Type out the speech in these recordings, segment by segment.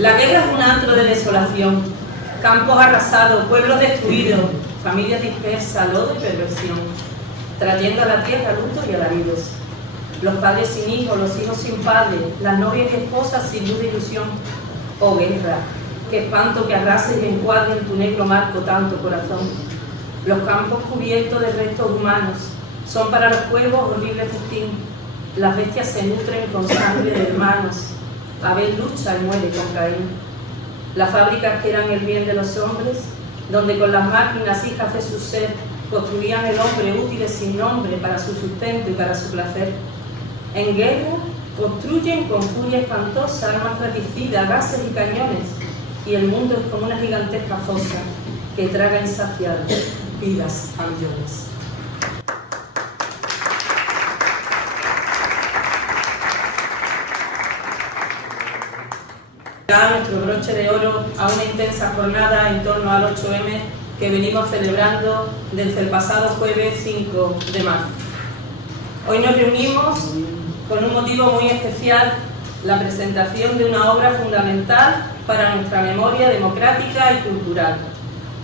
La guerra es un antro de desolación, campos arrasados, pueblos destruidos, familias dispersas, lodo y perversión, trayendo a la tierra lutos y alaridos. Los padres sin hijos, los hijos sin padres, las novias y esposas sin luz de ilusión. Oh guerra, qué espanto que arrases y encuadre en tu negro marco tanto corazón. Los campos cubiertos de restos humanos son para los pueblos horrible festín. Las bestias se nutren con sangre de hermanos. Abel lucha y muere con Caín. Las fábricas que eran el bien de los hombres, donde con las máquinas hijas de su ser construían el hombre útiles sin nombre para su sustento y para su placer. En guerra construyen con furia espantosa armas fratricidas, gases y cañones, y el mundo es como una gigantesca fosa que traga insaciable vidas a millones. Nuestro broche de oro a una intensa jornada en torno al 8M que venimos celebrando desde el pasado jueves 5 de marzo. Hoy nos reunimos con un motivo muy especial, la presentación de una obra fundamental para nuestra memoria democrática y cultural,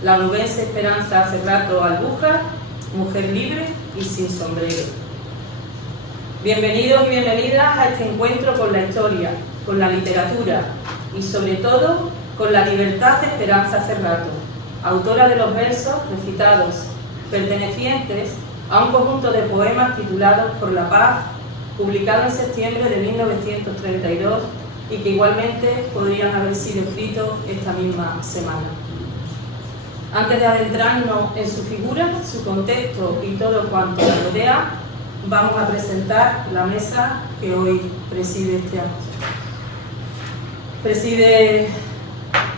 la onubense Esperanza Ferrato Albújar, mujer libre y sin sombrero. Bienvenidos y bienvenidas a este encuentro con la historia, con la literatura y sobre todo con la libertad de Esperanza Ferrato, autora de los versos recitados, pertenecientes a un conjunto de poemas titulados Por la Paz, publicado en septiembre de 1932 y que igualmente podrían haber sido escritos esta misma semana. Antes de adentrarnos en su figura, su contexto y todo cuanto la rodea, vamos a presentar la mesa que hoy preside este acto. Preside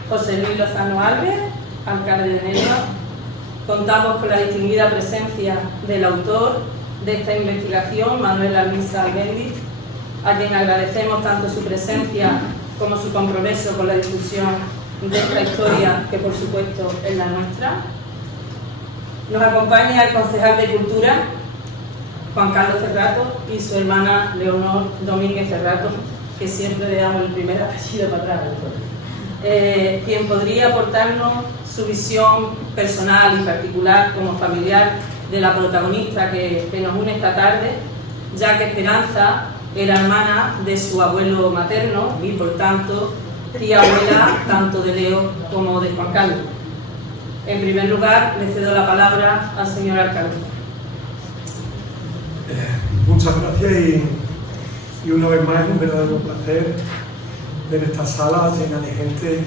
José Luis Lozano Alves, alcalde de Nerva. Contamos con la distinguida presencia del autor de esta investigación, Manuel Almisa Albéniz, a quien agradecemos tanto su presencia como su compromiso con la difusión de esta historia, que por supuesto es la nuestra. Nos acompaña el concejal de Cultura, Juan Carlos Ferrato, y su hermana Leonor Domínguez Ferrato, que siempre le damos el primer apellido para atrás, quien podría aportarnos su visión personal y particular como familiar de la protagonista que nos une esta tarde, ya que Esperanza era hermana de su abuelo materno y por tanto tía abuela tanto de Leo como de Juan Carlos. En primer lugar, le cedo la palabra al señor alcalde. Muchas gracias y una vez más es un verdadero placer ver esta sala llena de gente,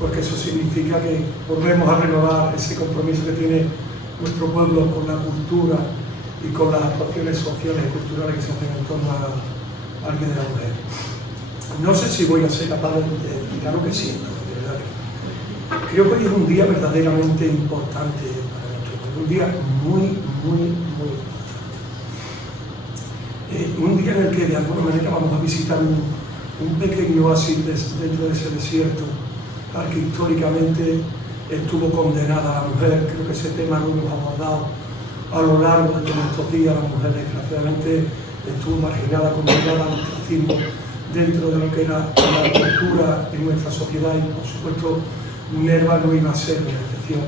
porque eso significa que volvemos a renovar ese compromiso que tiene nuestro pueblo con la cultura y con las actuaciones sociales y culturales que se hacen en torno al Día de la Mujer. No sé si voy a ser capaz de explicar lo que siento, de verdad. Creo que hoy es un día verdaderamente importante para nosotros, un día muy importante. Un día en el que de alguna manera vamos a visitar un pequeño oasis dentro de ese desierto al que históricamente estuvo condenada la mujer. Creo que ese tema lo hemos abordado a lo largo de todos estos días. La mujer desgraciadamente estuvo marginada, condenada al ostracismo dentro de lo que era la cultura en nuestra sociedad, y por supuesto Nerva no iba a ser una excepción.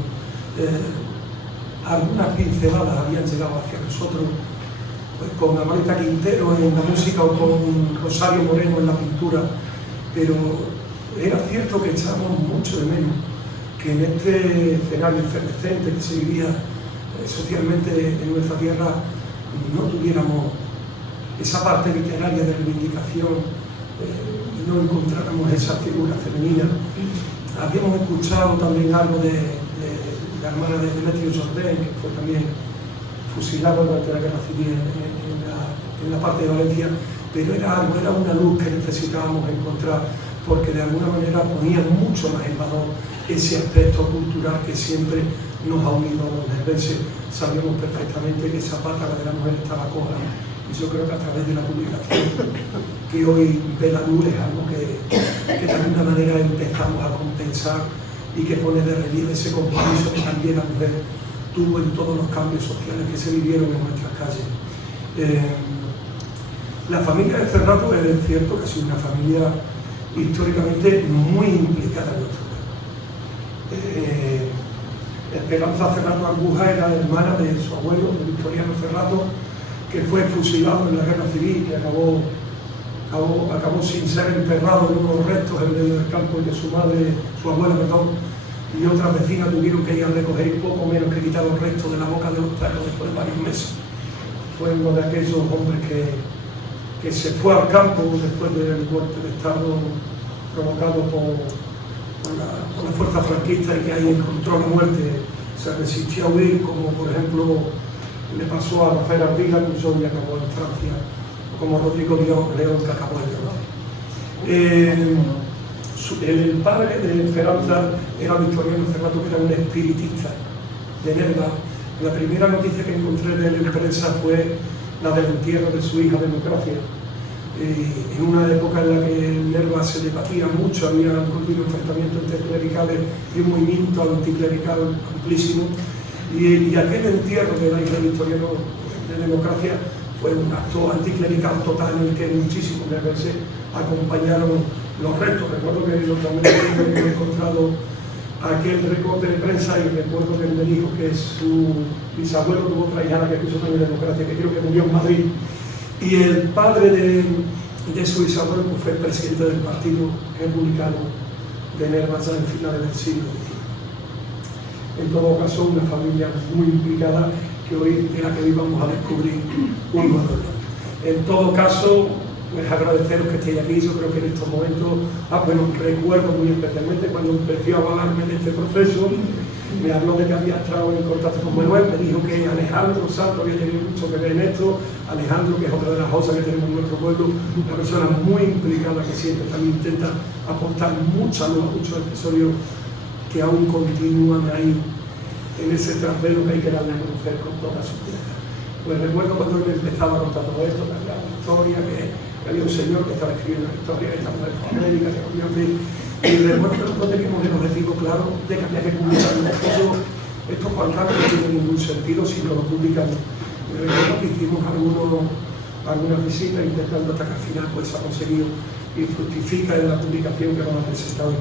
Algunas pinceladas habían llegado hacia nosotros, pues, con Amaleta Quintero en la música o con Rosario Moreno en la pintura, pero era cierto que echábamos mucho de menos que en este escenario efervescente que se vivía socialmente en nuestra tierra no tuviéramos esa parte literaria de reivindicación, no encontráramos esa figura femenina. Habíamos escuchado también algo de la hermana de Demetrio Jordén, que fue también fusilado durante la guerra civil en la parte de Valencia, pero era una luz que necesitábamos encontrar, porque de alguna manera ponía mucho más en valor ese aspecto cultural que siempre nos ha unido a los nervenses. Sabíamos perfectamente que esa pata, la de la mujer, estaba coja, y yo creo que a través de la publicación que hoy ve la luz es algo que de alguna manera empezamos a compensar y que pone de relieve ese compromiso que también la mujer tuvo en todos los cambios sociales que se vivieron en nuestras calles. La familia de Ferrato es cierto que ha sido una familia históricamente muy implicada en nuestro pueblo. Esperanza Cerrato Arbuja era hermana de su abuelo, de Victoriano Cerrato, que fue fusilado en la guerra civil, que acabó sin ser enterrado en unos restos en medio del campo y de su madre, su abuela, perdón, y otras vecinas tuvieron que ir a recoger poco menos que quitar los restos de la boca de los perros después de varios meses. Fue uno de aquellos hombres que se fue al campo después del golpe de Estado provocado por la fuerza franquista y que ahí encontró la muerte, se resistió a huir, como por ejemplo le pasó a Rafael Ardila, que huyó y acabó en Francia, o como Rodrigo León, que acabó en Europa. El padre de Esperanza era Victoriano Cerrato, que era un espiritista de Nerva. La primera noticia que encontré de él en prensa fue la del entierro de su hija Democracia. En una época en la que en Nerva se debatía mucho, había un continuo enfrentamiento entre clericales y un movimiento anticlerical amplísimo, y aquel entierro de la hija de Victoriano de Democracia fue un acto anticlerical total en el que muchísimos nervenses acompañaron los restos. Recuerdo que yo también he encontrado aquel recorte de prensa y recuerdo que él me dijo que su bisabuelo tuvo otra hija que puso también Democracia, que creo que murió en Madrid. Y el padre de su bisabuelo pues, fue el presidente del Partido Republicano de Nerva ya en finales del siglo XIX. En todo caso, una familia muy implicada que hoy de la que hoy vamos a descubrir un modelo. En todo caso, pues agradeceros que estéis aquí. Yo creo que en estos momentos, recuerdo muy especialmente cuando empecé a avalarme de este proceso, me habló de que había estado en contacto con Manuel, me dijo que Alejandro Santos había tenido mucho que ver en esto. Alejandro, que es otra de las cosas que tenemos en nuestro pueblo, una persona muy implicada que siempre también intenta aportar mucha luz a muchos episodios que aún continúan ahí en ese trasvelo que hay que darle a conocer con toda su vida. Pues recuerdo cuando él empezaba a contar todo esto, que había una historia, que había un señor que estaba escribiendo la historia, que estaba en América, que había y recuerdo que nosotros teníamos el objetivo claro de que había que publicarlo. Estos pantanos no tienen ningún sentido si no lo publicamos. Recuerdo que hicimos algunas visitas intentando hasta que al final pues ha conseguido y fructifica en la publicación que vamos a presentar hoy.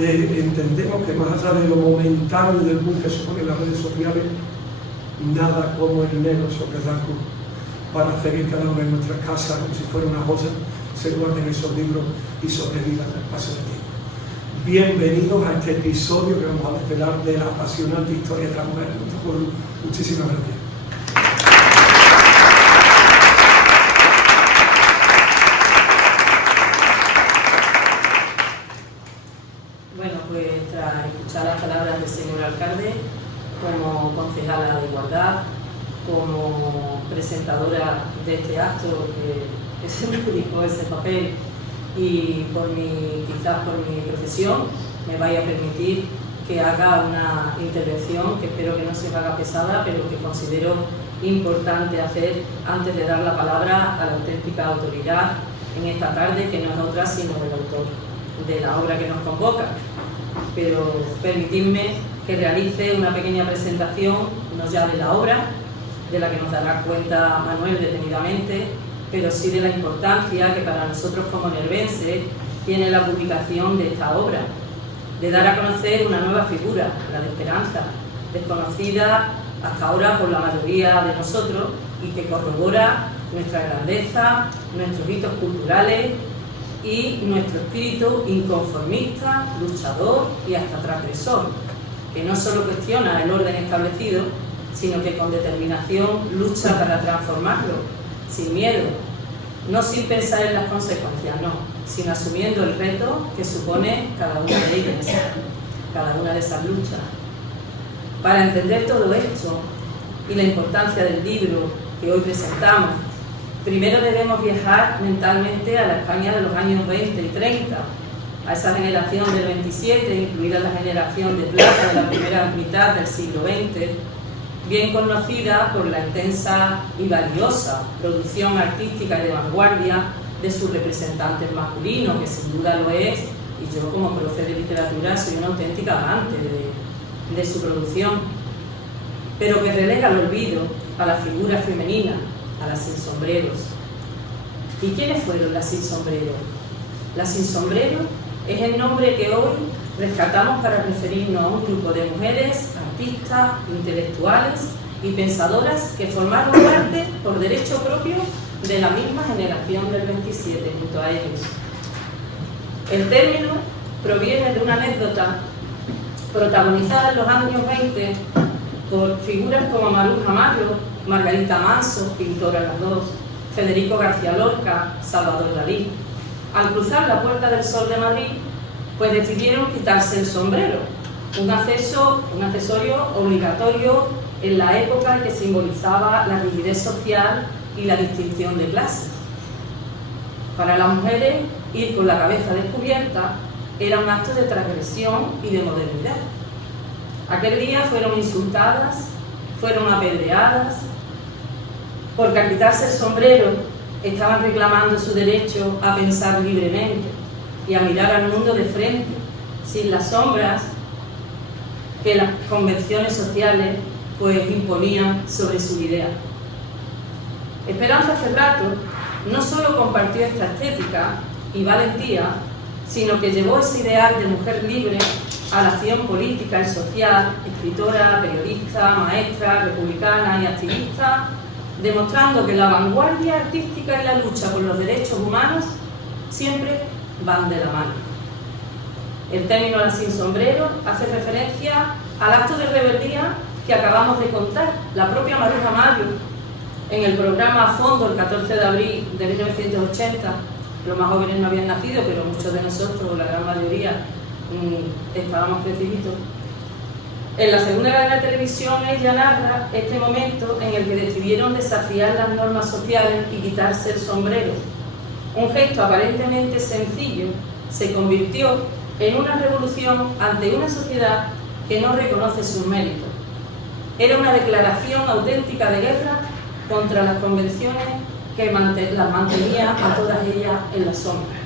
Entendemos que más allá de lo momentáneo del boom que supone las redes sociales, nada como el negro sobre blanco para hacer que cada una de nuestras casas, como si fuera una joya, se guarden esos libros y sobrevivan al paso del tiempo. Bienvenidos a este episodio que vamos a desvelar de la apasionante historia de la mujer en nuestro pueblo. Muchísimas gracias. Bueno, pues tras escuchar las palabras del señor alcalde, como concejala de Igualdad, como presentadora de este acto que se me adjudicó ese papel, y quizás por mi profesión me vaya a permitir que haga una intervención que espero que no se haga pesada, pero que considero importante hacer antes de dar la palabra a la auténtica autoridad en esta tarde, que no es otra sino el autor de la obra que nos convoca. Pero permitidme que realice una pequeña presentación, no ya de la obra, de la que nos dará cuenta Manuel detenidamente, pero sí de la importancia que para nosotros como nervenses tiene la publicación de esta obra, de dar a conocer una nueva figura, la de Esperanza, desconocida hasta ahora por la mayoría de nosotros y que corrobora nuestra grandeza, nuestros hitos culturales y nuestro espíritu inconformista, luchador y hasta transgresor, que no solo cuestiona el orden establecido, sino que con determinación lucha para transformarlo, sin miedo, no sin pensar en las consecuencias, no, sino asumiendo el reto que supone cada una de ellas, cada una de esas luchas. Para entender todo esto y la importancia del libro que hoy presentamos, primero debemos viajar mentalmente a la España de los años 20 y 30, a esa generación del 27, incluida la generación de plata de la primera mitad del siglo XX, bien conocida por la intensa y valiosa producción artística y de vanguardia de sus representantes masculinos, que sin duda lo es, y yo como profe de literatura soy una auténtica amante de su producción, pero que relega al olvido a la figura femenina, a las sin sombreros. ¿Y quiénes fueron las sin sombreros? La sin sombrero es el nombre que hoy rescatamos para referirnos a un grupo de mujeres, artistas, intelectuales y pensadoras que formaron parte por derecho propio de la misma generación del 27 junto a ellos. El término proviene de una anécdota protagonizada en los años 20 por figuras como Maruja Mayo, Margarita Manso, pintora las dos, Federico García Lorca, Salvador Dalí. Al cruzar la Puerta del Sol de Madrid, pues decidieron quitarse el sombrero, un accesorio obligatorio en la época que simbolizaba la rigidez social y la distinción de clases. Para las mujeres, ir con la cabeza descubierta era un acto de transgresión y de modernidad. Aquel día fueron insultadas, fueron apedreadas, porque al quitarse el sombrero estaban reclamando su derecho a pensar libremente y a mirar al mundo de frente, sin las sombras que las convenciones sociales pues imponían sobre su idea. Esperanza Cerrato no solo compartió esta estética y valentía, sino que llevó ese ideal de mujer libre a la acción política y social, escritora, periodista, maestra, republicana y activista, demostrando que la vanguardia artística y la lucha por los derechos humanos siempre van de la mano. El término "la sin sombrero" hace referencia al acto de rebeldía que acabamos de contar. La propia Maruja Mayo, en el programa A Fondo, el 14 de abril de 1980, los más jóvenes no habían nacido, pero muchos de nosotros, la gran mayoría, estábamos creciditos. En la segunda cadena de televisión ella narra este momento en el que decidieron desafiar las normas sociales y quitarse el sombrero. Un gesto aparentemente sencillo se convirtió en una revolución ante una sociedad que no reconoce sus méritos. Era una declaración auténtica de guerra contra las convenciones que las mantenía a todas ellas en la sombra.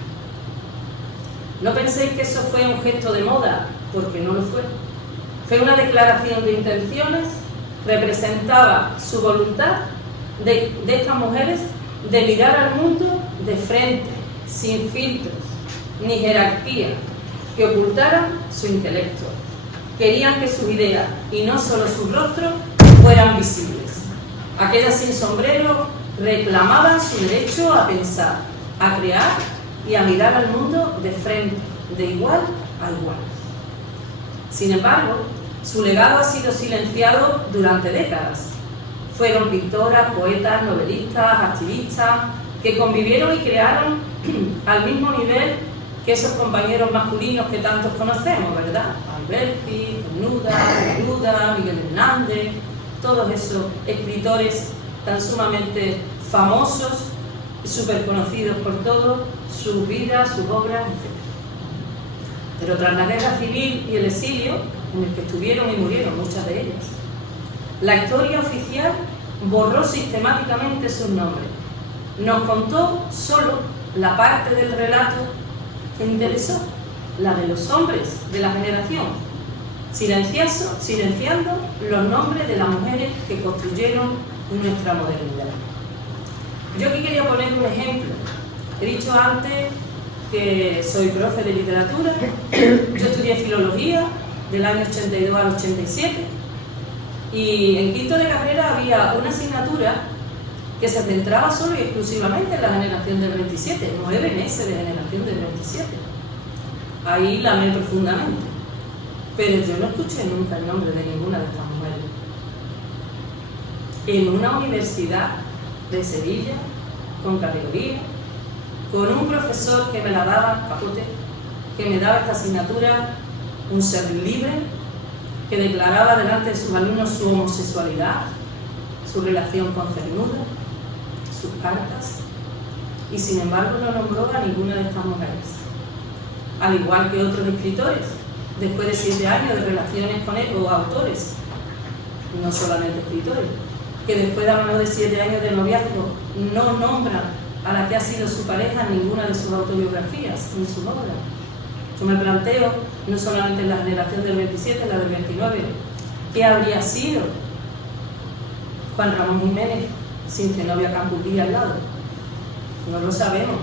No penséis que eso fue un gesto de moda, porque no lo fue. Fue una declaración de intenciones, representaba su voluntad de estas mujeres de mirar al mundo de frente, sin filtros, ni jerarquía, que ocultaran su intelecto. Querían que sus ideas, y no solo sus rostros, fueran visibles. Aquellas sin sombrero reclamaban su derecho a pensar, a crear y a mirar al mundo de frente, de igual a igual. Sin embargo, su legado ha sido silenciado durante décadas. Fueron pintoras, poetas, novelistas, activistas, que convivieron y crearon al mismo nivel que esos compañeros masculinos que tantos conocemos, ¿verdad? Alberti, Neruda, Miguel Hernández, todos esos escritores tan sumamente famosos, súper conocidos por todos, sus vidas, sus obras, etc. Pero tras la guerra civil y el exilio, en el que estuvieron y murieron muchas de ellas, la historia oficial borró sistemáticamente sus nombres. Nos contó solo la parte del relato que interesó, la de los hombres de la generación, silenciando los nombres de las mujeres que construyeron nuestra modernidad. Yo aquí quería poner un ejemplo. He dicho antes que soy profe de literatura. Yo estudié filología del año 82 al 87 y en quinto de carrera había una asignatura que se centraba solo y exclusivamente en la generación del 27, 9 meses de generación del 27. Ahí la amé profundamente, pero yo no escuché nunca el nombre de ninguna de estas mujeres. En una universidad de Sevilla, con categoría, con un profesor que me la daba, Capote, que me daba esta asignatura, un ser libre, que declaraba delante de sus alumnos su homosexualidad, su relación con Cernuda, sus cartas, y sin embargo no nombró a ninguna de estas mujeres. Al igual que otros escritores, después de 7 años de relaciones con él, o autores, no solamente escritores, que después de más de 7 años de noviazgo no nombran a la que ha sido su pareja en ninguna de sus autobiografías, ni sus obras. Yo me planteo, no solamente en la generación del 27, la del 29, ¿qué habría sido Juan Ramón Jiménez sin Zenobia Campo Villa al lado? No lo sabemos.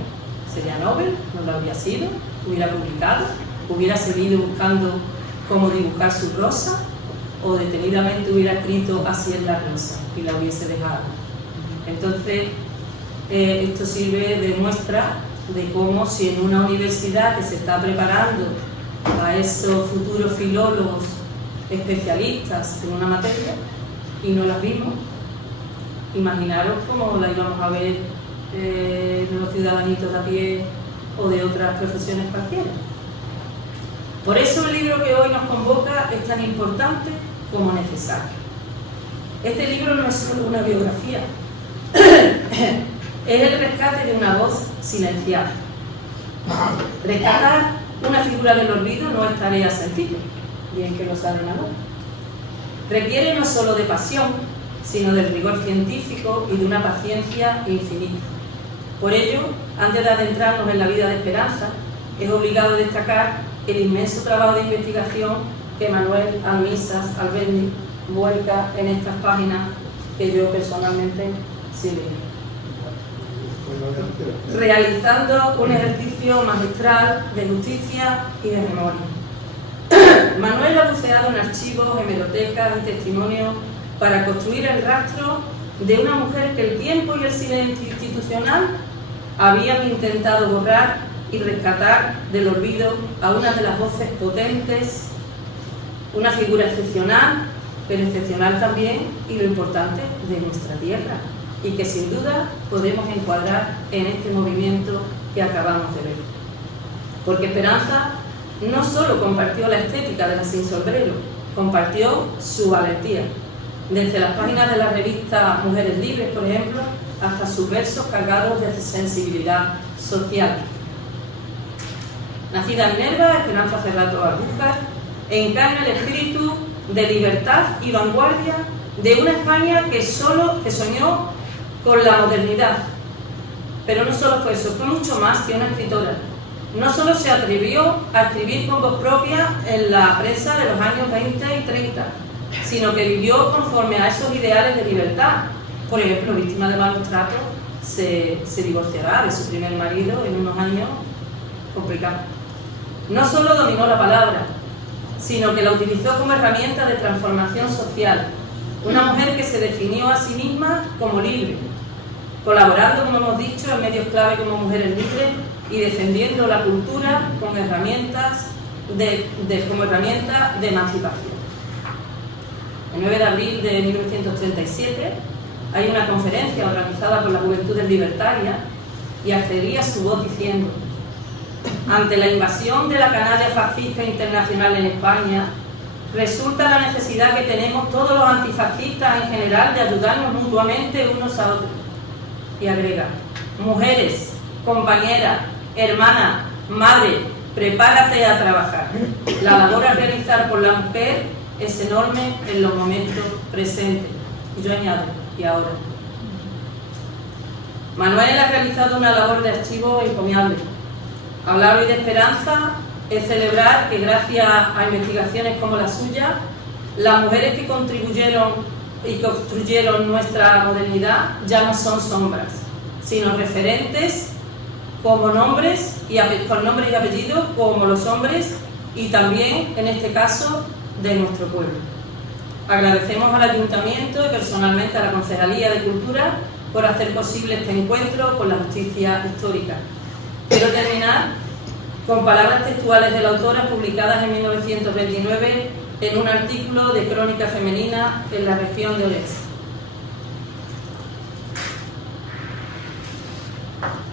sería Nobel, no lo habría sido, hubiera publicado, hubiera seguido buscando cómo dibujar su rosa, o detenidamente hubiera escrito así es la rosa y la hubiese dejado. Entonces, esto sirve de muestra de cómo, si en una universidad que se está preparando a esos futuros filólogos especialistas en una materia y no las vimos, imaginaros cómo la íbamos a ver los ciudadanitos de a pie o de otras profesiones cualquiera. Por eso el libro que hoy nos convoca es tan importante como necesario. Este libro no es solo una biografía, es el rescate de una voz silenciada. Rescatar una figura del olvido no es tarea sencilla, bien que lo saben ahora. Requiere no solo de pasión, sino del rigor científico y de una paciencia infinita. Por ello, antes de adentrarnos en la vida de Esperanza, es obligado destacar el inmenso trabajo de investigación que Manuel Almisas Alberdi vuelca en estas páginas que yo personalmente sí leo, realizando un ejercicio magistral de justicia y de memoria. Manuel ha buceado en archivos, hemerotecas y testimonios para construir el rastro de una mujer que el tiempo y el silencio institucional habían intentado borrar y rescatar del olvido a una de las voces potentes, una figura excepcional, pero excepcional también, y lo importante, de nuestra tierra, y que sin duda podemos encuadrar en este movimiento que acabamos de ver. Porque Esperanza no solo compartió la estética de la Sin Sombrero, compartió su valentía, desde las páginas de la revista Mujeres Libres, por ejemplo, hasta sus versos cargados de sensibilidad social. Nacida en Nerva, Esperanza Ferrato Arbújar encarna el espíritu de libertad y vanguardia de una España que soñó con la modernidad. Pero no solo fue eso, fue mucho más que una escritora. No solo se atrevió a escribir con voz propia en la prensa de los años 20 y 30, sino que vivió conforme a esos ideales de libertad. Por ejemplo, víctima de malos tratos, se divorciará de su primer marido en unos años complicados. No solo dominó la palabra, sino que la utilizó como herramienta de transformación social. Una mujer que se definió a sí misma como libre, colaborando, como hemos dicho, en medios clave como Mujeres Libres y defendiendo la cultura como herramientas como herramienta de emancipación. El 9 de abril de 1937 hay una conferencia organizada por las Juventudes Libertarias y accedía su voz diciendo: ante la invasión de la canalla fascista internacional en España, resulta la necesidad que tenemos todos los antifascistas en general de ayudarnos mutuamente unos a otros. Y agrega: mujeres, compañeras, hermanas, madre, prepárate a trabajar. La labor a realizar por la mujer es enorme en los momentos presentes. Y yo añado, y ahora. Manuel ha realizado una labor de archivo encomiable. Hablar hoy de Esperanza es celebrar que gracias a investigaciones como la suya, las mujeres que contribuyeron y construyeron nuestra modernidad ya no son sombras, sino referentes como nombres con nombres y apellidos como los hombres y también, en este caso, de nuestro pueblo. Agradecemos al Ayuntamiento y personalmente a la Concejalía de Cultura por hacer posible este encuentro con la justicia histórica. Quiero terminar con palabras textuales de la autora publicadas en 1929 en un artículo de Crónica Femenina en la región de Orense.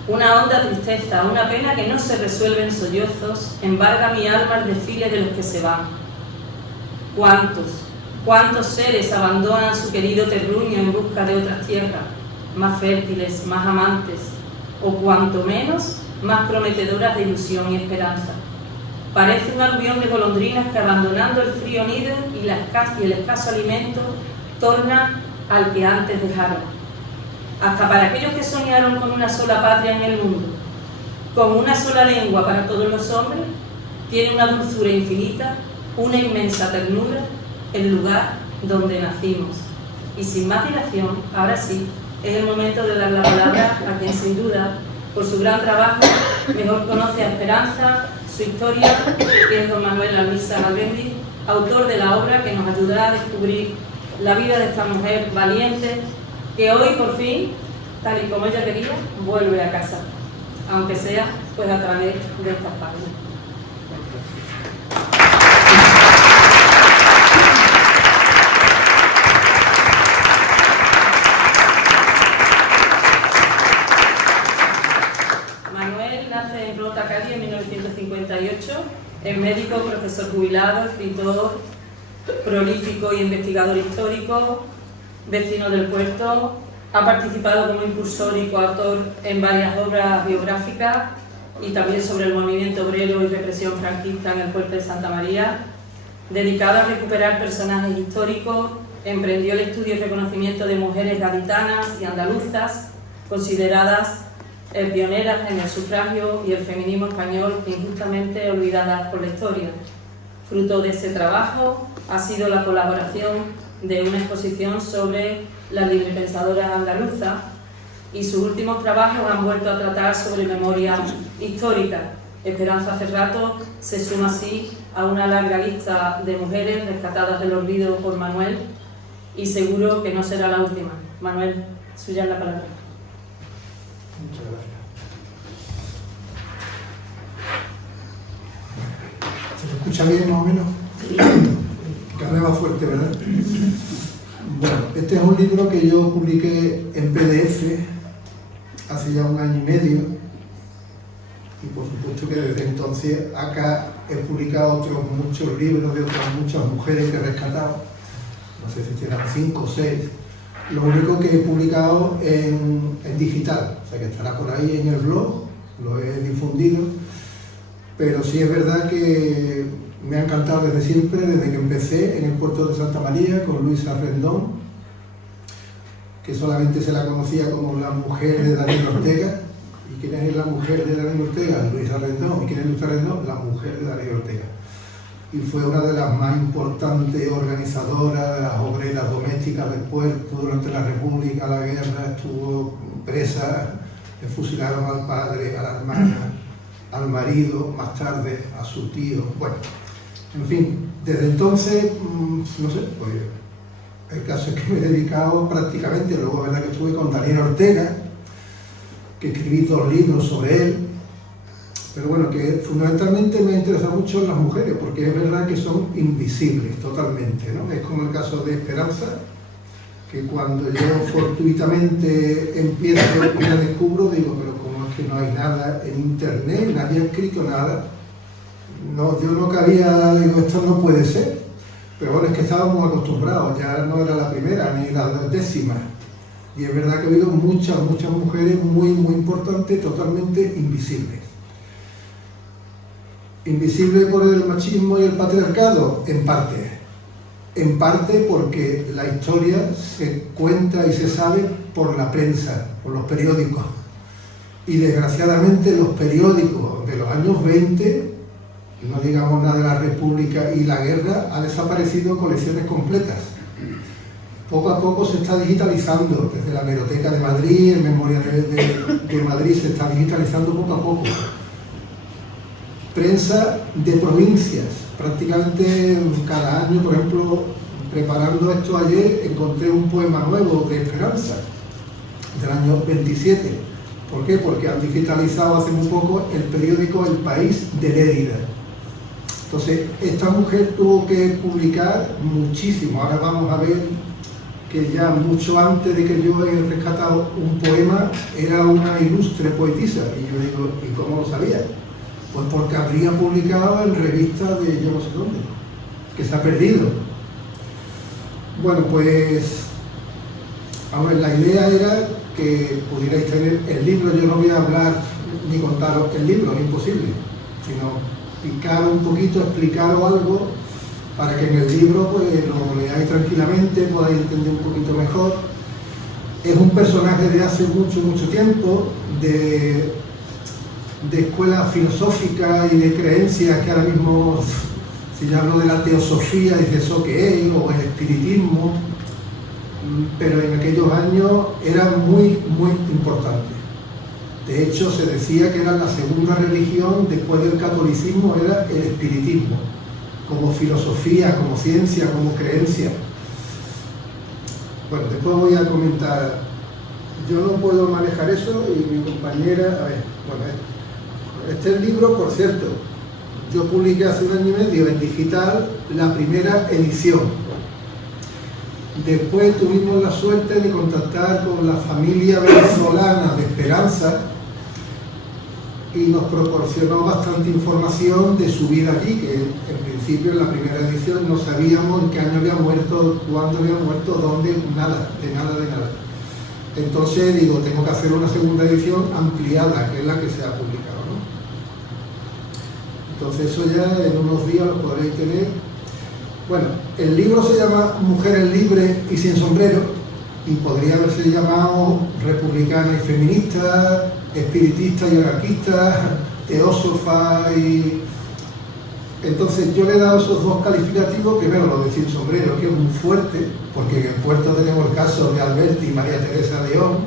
Una honda tristeza, una pena que no se resuelve en sollozos, embarga mi alma al desfile de los que se van. ¿Cuántos seres abandonan su querido terruño en busca de otras tierras, más fértiles, más amantes, o cuanto menos, más prometedoras de ilusión y esperanza? Parece un aluvión de golondrinas que, abandonando el frío nido y el escaso alimento, tornan al que antes dejaron. Hasta para aquellos que soñaron con una sola patria en el mundo, con una sola lengua para todos los hombres, tiene una dulzura infinita, una inmensa ternura, el lugar donde nacimos. Y sin más dilación, ahora sí, es el momento de dar la palabra a quien sin duda Por su gran trabajo, mejor conoce a Esperanza, su historia, que es don Manuel Almisa Albendi, autor de la obra que nos ayudará a descubrir la vida de esta mujer valiente, que hoy, por fin, tal y como ella quería, vuelve a casa, aunque sea pues a través de estas páginas. Manuel nace en Rota, Cádiz, en 1958, es médico, profesor jubilado, escritor, prolífico y investigador histórico, vecino del puerto. Ha participado como impulsor y coautor en varias obras biográficas y también sobre el movimiento obrero y represión franquista en el puerto de Santa María. Dedicado a recuperar personajes históricos, emprendió el estudio y reconocimiento de mujeres gaditanas y andaluzas, consideradas pioneras en el sufragio y el feminismo español, injustamente olvidadas por la historia. Fruto de ese trabajo ha sido la colaboración de una exposición sobre las librepensadoras andaluzas, y sus últimos trabajos han vuelto a tratar sobre memoria histórica. Esperanza Cerrato se suma así a una larga lista de mujeres rescatadas del olvido por Manuel, y seguro que no será la última. Manuel, suya es la palabra. Muchas gracias. ¿Se me escucha bien más o menos? Cada vez más fuerte, ¿verdad? Bueno, este es un libro que yo publiqué en PDF hace ya 1 año y medio, y por supuesto que desde entonces acá he publicado otros muchos libros de otras muchas mujeres que he rescatado, no sé si eran 5 o 6. Lo único que he publicado en digital, o sea que estará por ahí en el blog, lo he difundido, pero sí es verdad que me ha encantado desde siempre, desde que empecé en el puerto de Santa María con Luisa Rendón, que solamente se la conocía como la mujer de Daniel Ortega. ¿Y quién es la mujer de Daniel Ortega? Luisa Rendón. ¿Y quién es Luisa Rendón? La mujer de Daniel Ortega. Y fue una de las más importantes organizadoras de las obreras domésticas del puerto durante la República, la guerra. Estuvo presa, le fusilaron al padre, a la hermana, al marido, más tarde a su tío. Bueno, en fin, desde entonces, no sé, pues el caso es que me he dedicado prácticamente, luego es verdad que estuve con Daniel Ortega, que escribí 2 libros sobre él, pero bueno, que fundamentalmente me interesa mucho en las mujeres, porque es verdad que son invisibles totalmente, ¿no? Es como el caso de Esperanza, que cuando yo fortuitamente empiezo y la descubro, digo, pero ¿cómo es que no hay nada en internet? Nadie ha escrito nada. No, yo no cabía, digo, esto no puede ser. Pero bueno, es que estábamos acostumbrados, ya no era la primera ni la 10ª. Y es verdad que ha habido muchas mujeres muy importantes, totalmente invisibles. ¿Invisible por el machismo y el patriarcado? En parte. En parte porque la historia se cuenta y se sabe por la prensa, por los periódicos. Y desgraciadamente los periódicos de los años 20, no digamos nada de la República y la guerra, ha desaparecido colecciones completas. Poco a poco se está digitalizando, desde la Hemeroteca de Madrid, en Memoria de Madrid, se está digitalizando poco a poco. Prensa de provincias, prácticamente cada año, por ejemplo, preparando esto ayer, encontré un poema nuevo de Esperanza, del año 27. ¿Por qué? Porque han digitalizado hace muy poco el periódico El País de Lérida. Entonces, esta mujer tuvo que publicar muchísimo. Ahora vamos a ver que ya mucho antes de que yo haya rescatado un poema, era una ilustre poetisa. Y yo digo, ¿y cómo lo sabía? Pues porque habría publicado en revistas de yo no sé dónde, que se ha perdido. Bueno, pues, a ver, la idea era que pudierais tener el libro. Yo no voy a hablar ni contaros el libro, es imposible, sino picar un poquito, explicaros algo para que en el libro pues lo leáis tranquilamente, podáis entender un poquito mejor. Es un personaje de hace mucho tiempo, de escuela filosófica y de creencias que ahora mismo, si yo hablo de la teosofía, dice eso que es, o el espiritismo, pero en aquellos años era muy importante. De hecho, se decía que era la segunda religión después del catolicismo, era el espiritismo, como filosofía, como ciencia, como creencia. Bueno, después voy a comentar. Yo no puedo manejar eso y mi compañera, a ver, bueno, este es el libro, por cierto, yo publiqué hace 1 año y medio en digital la primera edición. Después tuvimos la suerte de contactar con la familia venezolana de Esperanza y nos proporcionó bastante información de su vida allí, que en principio en la primera edición no sabíamos en qué año había muerto, cuándo había muerto, dónde, nada. Entonces digo, tengo que hacer una segunda edición ampliada, que es la que se ha publicado, ¿no? Entonces eso ya en unos días lo podréis tener. Bueno, el libro se llama Mujeres Libres y Sin Sombrero, y podría haberse llamado Republicana y Feminista, Espiritista y Anarquista, Teósofa y... Entonces yo le he dado esos 2 calificativos. Primero lo de Sin Sombrero, que es muy fuerte, porque en el puerto tenemos el caso de Alberti y María Teresa León,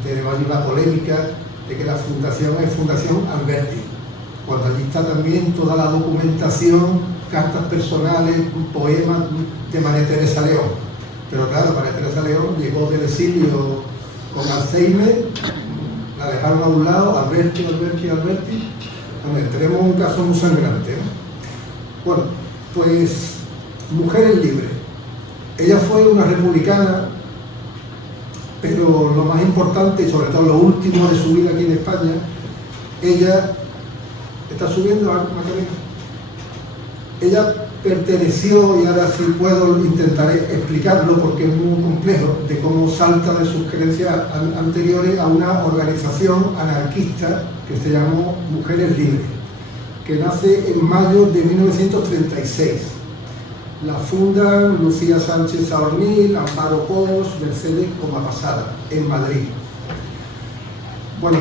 y tenemos allí una polémica de que la fundación es Fundación Alberti, cuando allí está también toda la documentación, cartas personales, poemas de María Teresa León. Pero claro, María Teresa León llegó del exilio con Alzheimer, la dejaron a un lado, Alberti. Bueno, tenemos un caso muy sangrante, ¿no? Bueno, pues Mujeres Libres. Ella fue una republicana, pero lo más importante y sobre todo lo último de su vida aquí en España, ella está subiendo algo, ella perteneció, y ahora sí puedo, intentaré explicarlo porque es muy complejo, de cómo salta de sus creencias anteriores a una organización anarquista que se llamó Mujeres Libres, que nace en mayo de 1936. La fundan Lucía Sánchez Saornil, Amparo Pons, Mercedes Comapassada, en Madrid. Bueno,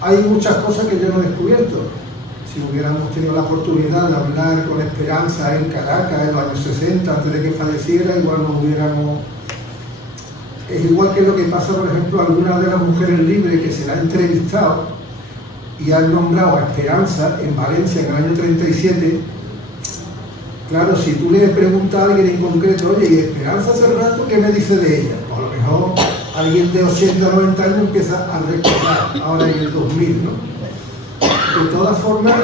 hay muchas cosas que yo no he descubierto. Si hubiéramos tenido la oportunidad de hablar con Esperanza en Caracas en los años 60, antes de que falleciera, igual nos hubiéramos... Es igual que lo que pasa, por ejemplo, a algunas de las mujeres libres que se la han entrevistado y han nombrado a Esperanza en Valencia en el año 37. Claro, si tú le preguntas a alguien en concreto, oye, ¿y Esperanza hace rato qué me dice de ella? Pues a lo mejor alguien de 80 o 90 años empieza a recordar, ahora en el 2000, ¿no? De todas formas,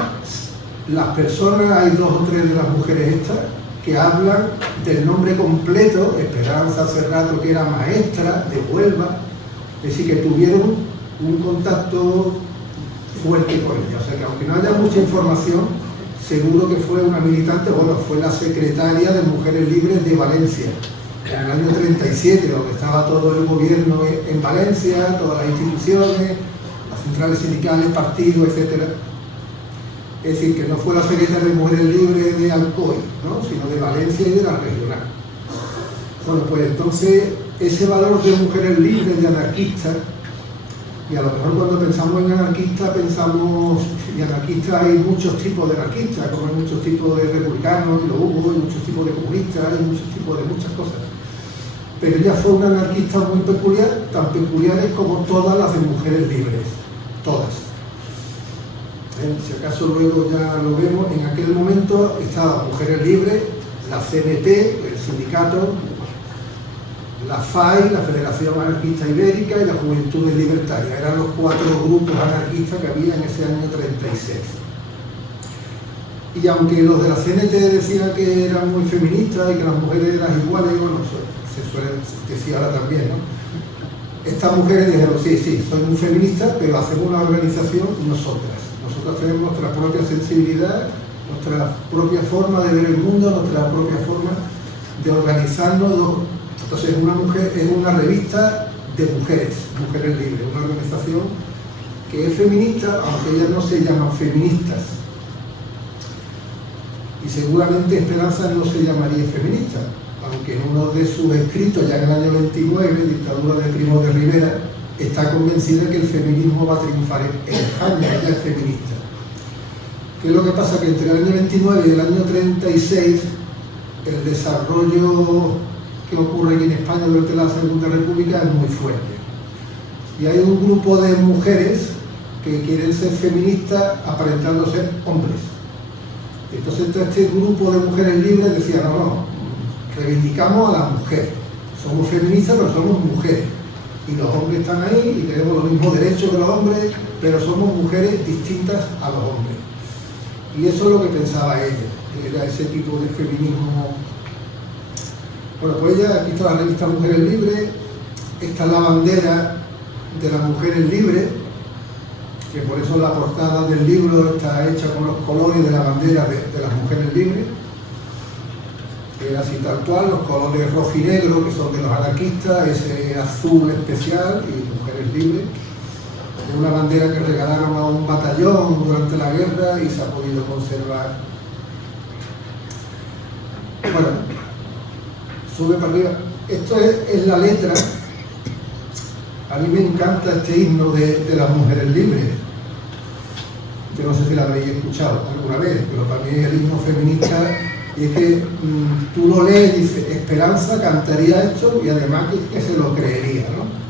las personas, hay 2 o 3 de las mujeres estas, que hablan del nombre completo. Esperanza hace rato que era maestra de Huelva, es decir, que tuvieron un contacto fuerte con ella. O sea que aunque no haya mucha información, seguro que fue una militante, bueno, fue la secretaria de Mujeres Libres de Valencia, en el año 37, donde estaba todo el gobierno en Valencia, todas las instituciones, las centrales sindicales, partidos, etc. Es decir, que no fue la secretaria de Mujeres Libres de Alcoy, ¿no?, sino de Valencia y de la regional. Bueno, pues entonces ese valor de mujeres libres, de anarquistas, y a lo mejor cuando pensamos en anarquistas pensamos, y anarquistas hay muchos tipos de anarquistas, como hay muchos tipos de republicanos, y lo hubo, hay muchos tipos de comunistas, hay muchos tipos de muchas cosas. Pero ella fue una anarquista muy peculiar, tan peculiares como todas las de mujeres libres, todas. Si acaso luego ya lo vemos, en aquel momento estaban Mujeres Libres, la CNT, el sindicato, la FAI, la Federación Anarquista Ibérica, y la Juventudes Libertarias. Eran los 4 grupos anarquistas que había en ese año 36. Y aunque los de la CNT decían que eran muy feministas y que las mujeres eran iguales, bueno, se suele decir ahora también, ¿no? Estas mujeres dijeron, sí, soy muy feminista, pero hacemos una organización nosotras. Nosotros tenemos nuestra propia sensibilidad, nuestra propia forma de ver el mundo, nuestra propia forma de organizarnos. Entonces es una revista de mujeres, Mujeres Libres, una organización que es feminista, aunque ellas no se llaman feministas. Y seguramente Esperanza no se llamaría feminista, aunque en uno de sus escritos, ya en el año 29, Dictadura de Primo de Rivera, está convencida que el feminismo va a triunfar en España. Ella es feminista. ¿Qué es lo que pasa? Que entre el año 29 y el año 36, el desarrollo que ocurre aquí en España durante la Segunda República es muy fuerte. y hay un grupo de mujeres que quieren ser feministas aparentando ser hombres. Entonces este grupo de mujeres libres decía, no, reivindicamos a la mujer, somos feministas pero somos mujeres, y los hombres están ahí y tenemos los mismos derechos que los hombres, pero somos mujeres distintas a los hombres. Y eso es lo que pensaba ella, era ese tipo de feminismo. Bueno, pues ella, aquí está la revista Mujeres Libres, esta es la bandera de las mujeres libres, que por eso la portada del libro está hecha con los colores de la bandera de las mujeres libres, que era así tal cual, los colores rojo y negro que son de los anarquistas, ese azul especial y mujeres libres. Es una bandera que regalaron a un batallón durante la guerra y se ha podido conservar. Bueno, sube para arriba. Esto es la letra. A mí me encanta este himno de las mujeres libres. Yo no sé si la habréis escuchado alguna vez, pero para mí es el himno feminista. Y es que tú lo lees y dices, Esperanza cantaría esto y además que se lo creería, ¿no?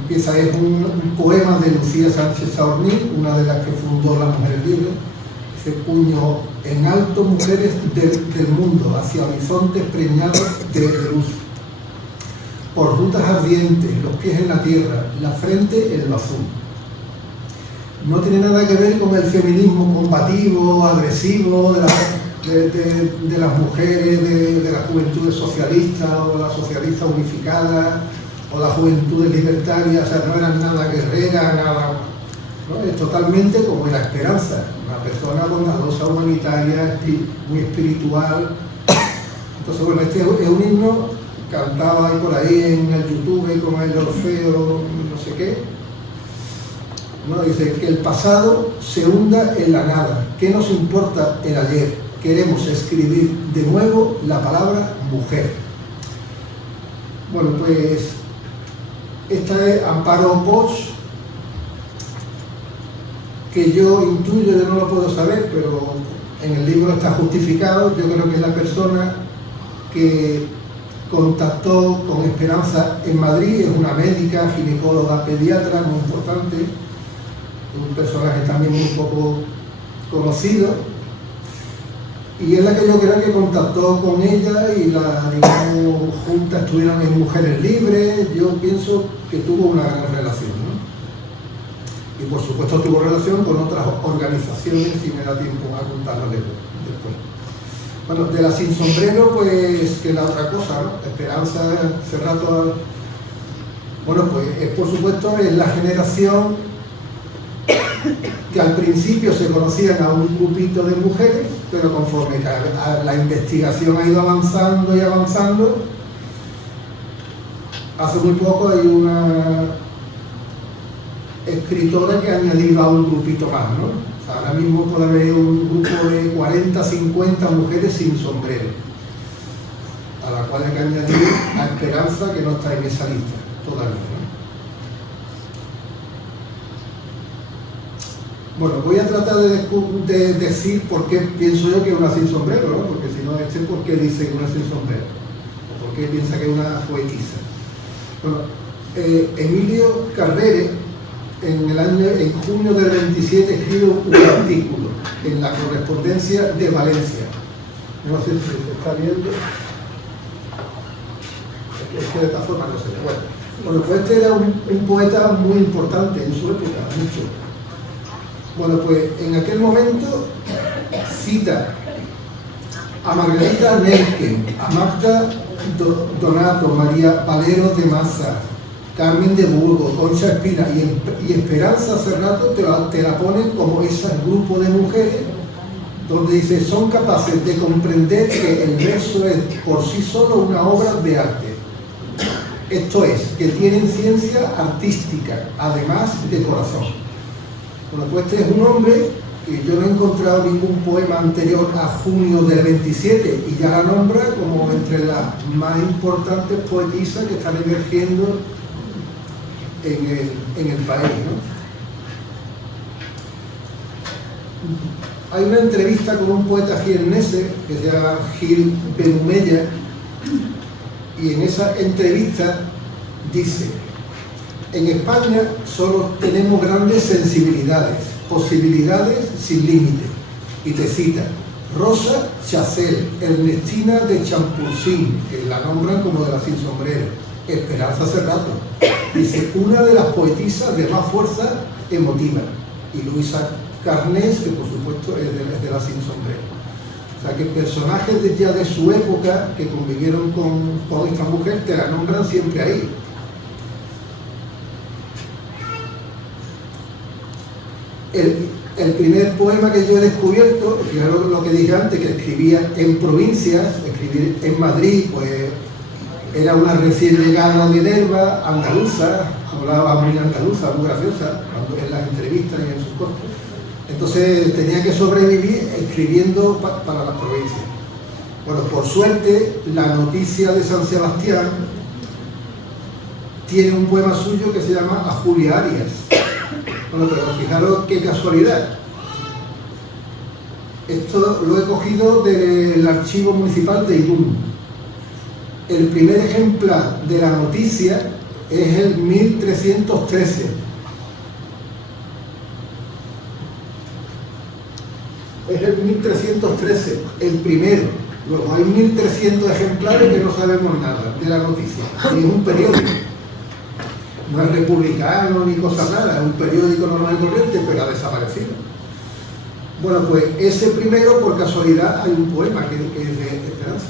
Empieza, es un poema de Lucía Sánchez Saorní, una de las que fundó las Mujeres Libres. Dice, puño en alto, mujeres del mundo, hacia horizontes preñados de luz. Por rutas ardientes, los pies en la tierra, la frente en lo azul. No tiene nada que ver con el feminismo combativo, agresivo de las mujeres, de las juventudes socialistas o las socialistas unificadas o las juventudes libertarias, o sea, no eran nada guerrera, nada, ¿no? Es totalmente como la Esperanza, una persona bondadosa, humanitaria, muy espiritual. Entonces, bueno, este es un himno, cantaba ahí por ahí en el YouTube con el Orfeo, no sé qué, ¿no? Dice que el pasado se hunda en la nada, ¿qué nos importa el ayer? Queremos escribir de nuevo la palabra mujer. Bueno, pues esta es Amparo Poch, que yo intuyo, yo no lo puedo saber, pero en el libro está justificado. Yo creo que es la persona que contactó con Esperanza en Madrid, es una médica, ginecóloga, pediatra muy importante, un personaje también un poco conocido, y es la que yo creo que contactó con ella y la, digamos, juntas estuvieron en Mujeres Libres. Yo pienso que tuvo una gran relación, ¿no? Y por supuesto tuvo relación con otras organizaciones, si me da tiempo a contarlas después. Bueno, de la Sin Sombrero, pues, que es la otra cosa, ¿no? Esperanza Serrato, bueno, pues, por supuesto, es la generación que al principio se conocían a un grupito de mujeres, pero conforme la investigación ha ido avanzando y avanzando, hace muy poco hay una escritora que ha añadido a un grupito más, ¿no? O sea, ahora mismo puede haber un grupo de 40, 50 mujeres sin sombrero, a la cual hay que añadir a Esperanza, que no está en esa lista todavía, ¿no? Bueno, voy a tratar de decir por qué pienso yo que es una sin sombrero, ¿no? Porque si no, ¿por qué dice que es una sin sombrero? ¿O por qué piensa que es una poetisa? Bueno, Emilio Carrere, en junio del 27, escribe un artículo en la Correspondencia de Valencia. No sé si se está viendo. Es que de esta forma no se ve. Bueno, pues este era un poeta muy importante en su época, mucho. Bueno, pues en aquel momento cita a Margarita Nelken, a Magda Donato, María Valero de Maza, Carmen de Burgos, Concha Espina y Esperanza Serrato te la ponen como ese grupo de mujeres donde dice, son capaces de comprender que el verso es por sí solo una obra de arte. Esto es, que tienen ciencia artística, además de corazón. Bueno, pues este es un hombre que yo no he encontrado ningún poema anterior a junio del 27 y ya la nombra como entre las más importantes poetisas que están emergiendo en el país, ¿no? Hay una entrevista con un poeta jiennese que se llama Gil Benumella, y en esa entrevista dice: En España solo tenemos grandes sensibilidades, posibilidades sin límite. Y te cita Rosa Chacel, Ernestina de Champurcín, que la nombran como de la sin sombrero, Esperanza Cerrato, dice, una de las poetisas de más fuerza emotiva, y Luisa Carnés, que por supuesto es de la sin sombrero. O sea que personajes ya de su época que convivieron con esta mujer te la nombran siempre ahí. El primer poema que yo he descubierto, fijaros lo que dije antes, que escribía en provincias, escribir en Madrid, pues era una recién llegada a Minerva, andaluza, hablaba muy andaluza, muy graciosa, en las entrevistas y en sus cortes. Entonces tenía que sobrevivir escribiendo para las provincias. Bueno, por suerte, la Noticia de San Sebastián tiene un poema suyo que se llama A Julia Arias. Bueno, pero fijaros qué casualidad. Esto lo he cogido del archivo municipal de Irún. El primer ejemplar de la noticia es el 1313. Es el 1313, el primero. Luego hay 1300 ejemplares que no sabemos nada de la noticia. Y es un periódico. No es republicano ni cosa nada, es un periódico normal y corriente, pero ha desaparecido. Bueno, pues ese primero, por casualidad, hay un poema que es de Esperanza.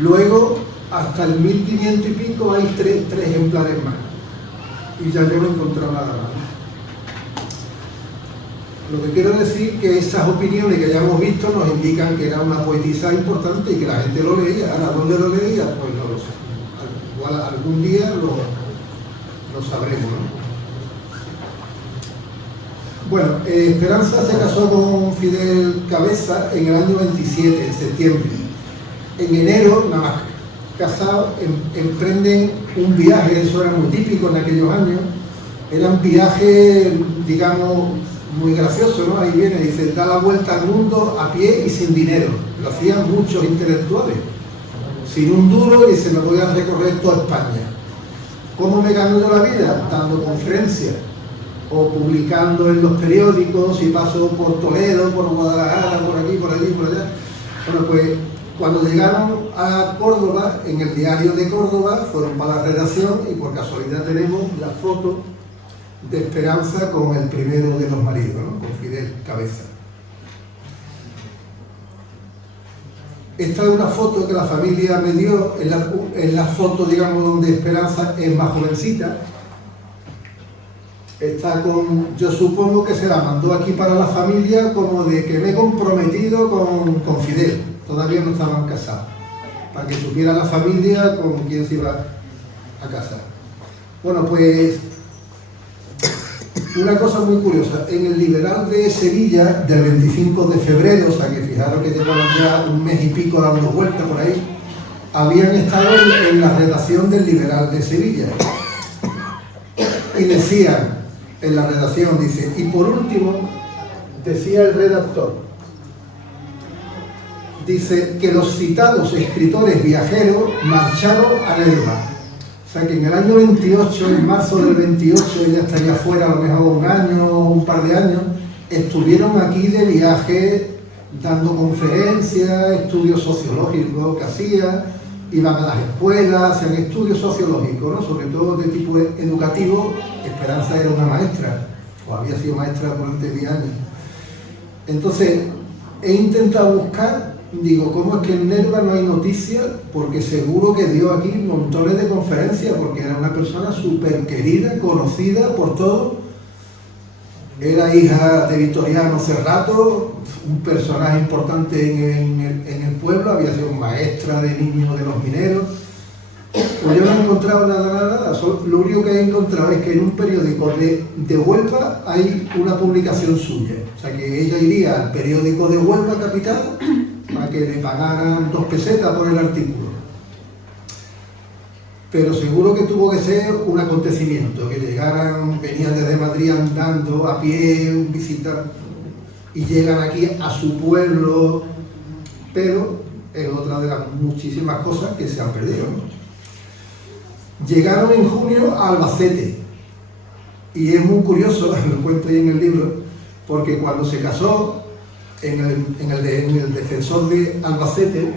Luego, hasta el 1500 y pico, hay tres ejemplares más. Y ya yo no he encontrado nada más. Lo que quiero decir es que esas opiniones que ya hemos visto nos indican que era una poetisa importante y que la gente lo leía. Ahora, ¿dónde lo leía? Pues no lo sé. Igual algún día lo sabremos, ¿no? Bueno, Esperanza se casó con Fidel Cabeza en el año 27, en septiembre. En enero, nada más casados, emprenden un viaje, eso era muy típico en aquellos años. Eran viajes, digamos, muy graciosos, ¿no? Ahí viene, dice, da la vuelta al mundo a pie y sin dinero. Lo hacían muchos intelectuales. Sin un duro, dice, me voy a recorrer toda España. ¿Cómo me gano yo la vida? Dando conferencias o publicando en los periódicos, y paso por Toledo, por Guadalajara, por aquí, por allí, por allá. Bueno, pues cuando llegaron a Córdoba, en el diario de Córdoba, fueron para la redacción y por casualidad tenemos la foto de Esperanza con el primero de los maridos, ¿no? Con Fidel Cabeza. Esta es una foto que la familia me dio, en la foto, digamos, donde Esperanza es más jovencita. Está con, yo supongo que se la mandó aquí para la familia como de que me he comprometido con Fidel. Todavía no estaban casados. Para que supiera la familia con quién se iba a casar. Bueno, pues una cosa muy curiosa, en el Liberal de Sevilla, del 25 de febrero, o sea que fijaros que llevaban ya un mes y pico dando vueltas por ahí, habían estado en la redacción del Liberal de Sevilla. Y decían, en la redacción, dice, y por último, decía el redactor, dice que los citados escritores viajeros marcharon a Nerva. O sea que en el año 28, en marzo del 28, ella estaría fuera a lo mejor un año o un par de años, estuvieron aquí de viaje dando conferencias, estudios sociológicos que hacían, iban a las escuelas, hacían estudios sociológicos, ¿no? Sobre todo de tipo educativo. Esperanza era una maestra, o había sido maestra durante 10 años. Entonces, he intentado buscar, digo, ¿cómo es que en Nerva no hay noticias? Porque seguro que dio aquí montones de conferencias, porque era una persona súper querida, conocida por todos. Era hija de Victoriano Cerrato, un personaje importante en el pueblo, había sido maestra de niños de los mineros. Pues yo no he encontrado nada. Lo único que he encontrado es que en un periódico de Huelva hay una publicación suya. O sea que ella iría al periódico de Huelva capital para que le pagaran 2 pesetas por el artículo. Pero seguro que tuvo que ser un acontecimiento, que llegaran, venían desde Madrid andando a pie, visitar, y llegan aquí a su pueblo, pero es otra de las muchísimas cosas que se han perdido, ¿no? llegaron en junio a Albacete. Y es muy curioso, lo cuento ahí en el libro, porque cuando se casó en el Defensor de Albacete,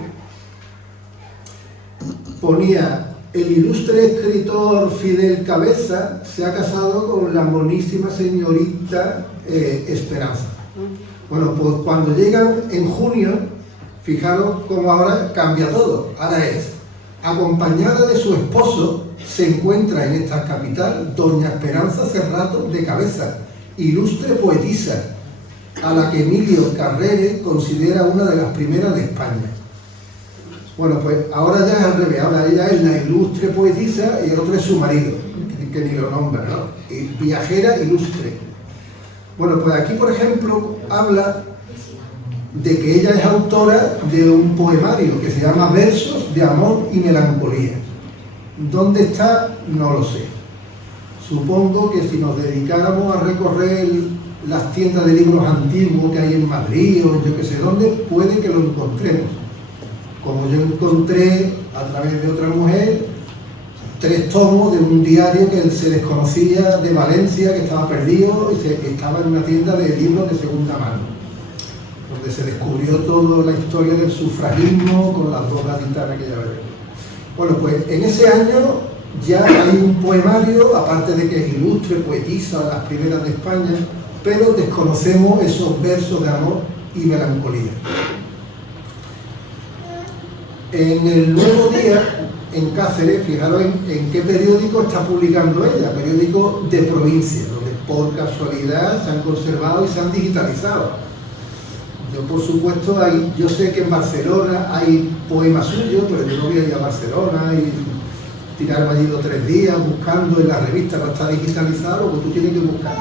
ponía: el ilustre escritor Fidel Cabeza se ha casado con la monísima señorita Esperanza. Bueno, pues cuando llegan en junio, fijaros cómo ahora cambia todo. Ahora es, acompañada de su esposo, se encuentra en esta capital doña Esperanza Cerrato de Cabeza, ilustre poetisa, a la que Emilio Carrere considera una de las primeras de España. Bueno, pues ahora ya es al revés, ahora ella es la ilustre poetisa y el otro es su marido, que ni lo nombra, ¿no? Y viajera ilustre. Bueno, pues aquí, por ejemplo, habla de que ella es autora de un poemario que se llama Versos de amor y melancolía. ¿Dónde está? No lo sé. Supongo que si nos dedicáramos a recorrer las tiendas de libros antiguos que hay en Madrid o yo que sé dónde, puede que lo encontremos. Como yo encontré a través de otra mujer 3 tomos de un diario que se desconocía de Valencia, que estaba perdido y que estaba en una tienda de libros de segunda mano, donde se descubrió toda la historia del sufragismo con las 2 gaditanas que ya veremos. Bueno, pues en ese año ya hay un poemario, aparte de que es ilustre, poetisa, de las primeras de España, pero desconocemos esos versos de amor y melancolía. En el Nuevo Día, en Cáceres, fijaros en qué periódico está publicando ella, periódico de provincia, donde por casualidad se han conservado y se han digitalizado. Yo, por supuesto, yo sé que en Barcelona hay poemas suyos, pero yo no voy a ir a Barcelona y tirarme allí 2 o 3 días buscando en la revista, no está digitalizado, pues tú tienes que buscar.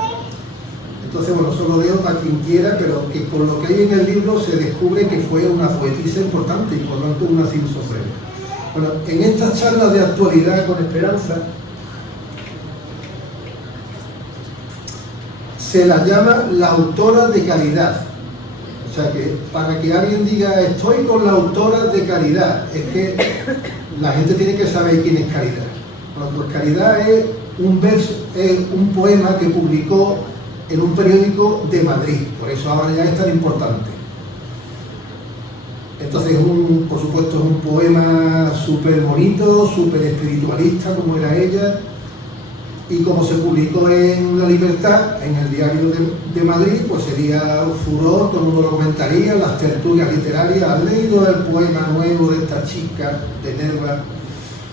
Entonces, bueno, eso lo dejo para quien quiera, pero que por lo que hay en el libro se descubre que fue una poetisa importante y por lo tanto una sin sombrero. Bueno, en estas charlas de actualidad con Esperanza se la llama la autora de caridad. O sea que para que alguien diga estoy con la autora de caridad, es que la gente tiene que saber quién es Caridad. Bueno, pues Caridad es un poema que publicó en un periódico de Madrid, por eso ahora ya es tan importante. Entonces, por supuesto, es un poema súper bonito, súper espiritualista, como era ella, y como se publicó en La Libertad, en el diario de Madrid, pues sería furor, todo el mundo lo comentaría, las tertulias literarias. ¿Has leído el poema nuevo de esta chica, de Nerva?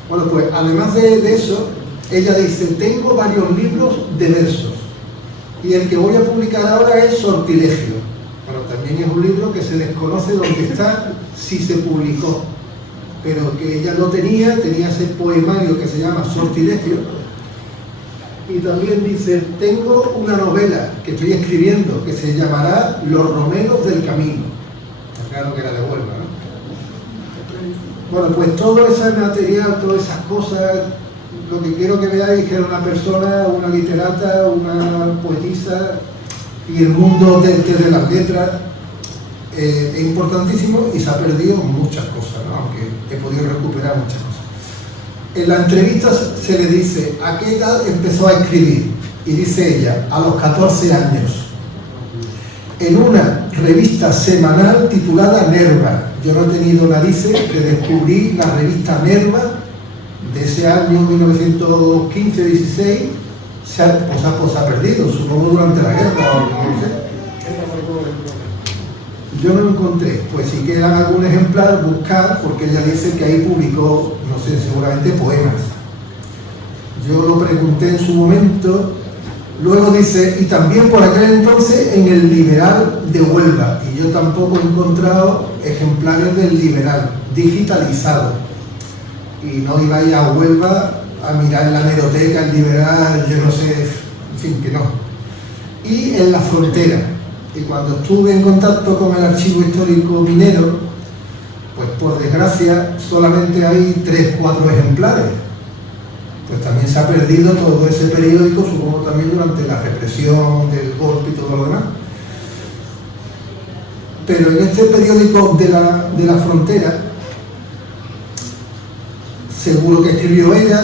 Bueno, pues además de eso, ella dice, tengo varios libros de versos, y el que voy a publicar ahora es Sortilegio. Bueno, también es un libro que se desconoce dónde está, si se publicó, pero que ella no tenía ese poemario que se llama Sortilegio. Y también dice, tengo una novela que estoy escribiendo que se llamará Los Romeros del Camino. Está claro que era de Huelva, ¿no? Bueno, pues todo ese material, todas esas cosas, lo que quiero que veáis es que era una persona, una literata, una poetisa, y el mundo de las letras es importantísimo y se ha perdido muchas cosas, ¿no? Aunque he podido recuperar muchas cosas. En la entrevista se le dice, ¿a qué edad empezó a escribir? Y dice ella, a los 14 años, en una revista semanal titulada Nerva. Yo no he tenido narices de descubrir la revista Nerva de ese año 1915-16, se ha perdido, supongo durante la guerra, no sé. Yo no lo encontré, pues si quedan algún ejemplar, buscar, porque ella dice que ahí publicó, no sé, seguramente poemas. Yo lo pregunté en su momento, luego dice, y también por aquel entonces en el Liberal de Huelva, y yo tampoco he encontrado ejemplares del Liberal, digitalizado. Y no iba a ir a Huelva a mirar en la hemeroteca, el Liberal, yo no sé, en fin, que no. Y en La Frontera. Y cuando estuve en contacto con el Archivo Histórico Minero, pues por desgracia solamente hay 3 o 4 ejemplares. Pues también se ha perdido todo ese periódico, supongo también durante la represión del golpe y todo lo demás. Pero en este periódico de la Frontera seguro que escribió ella,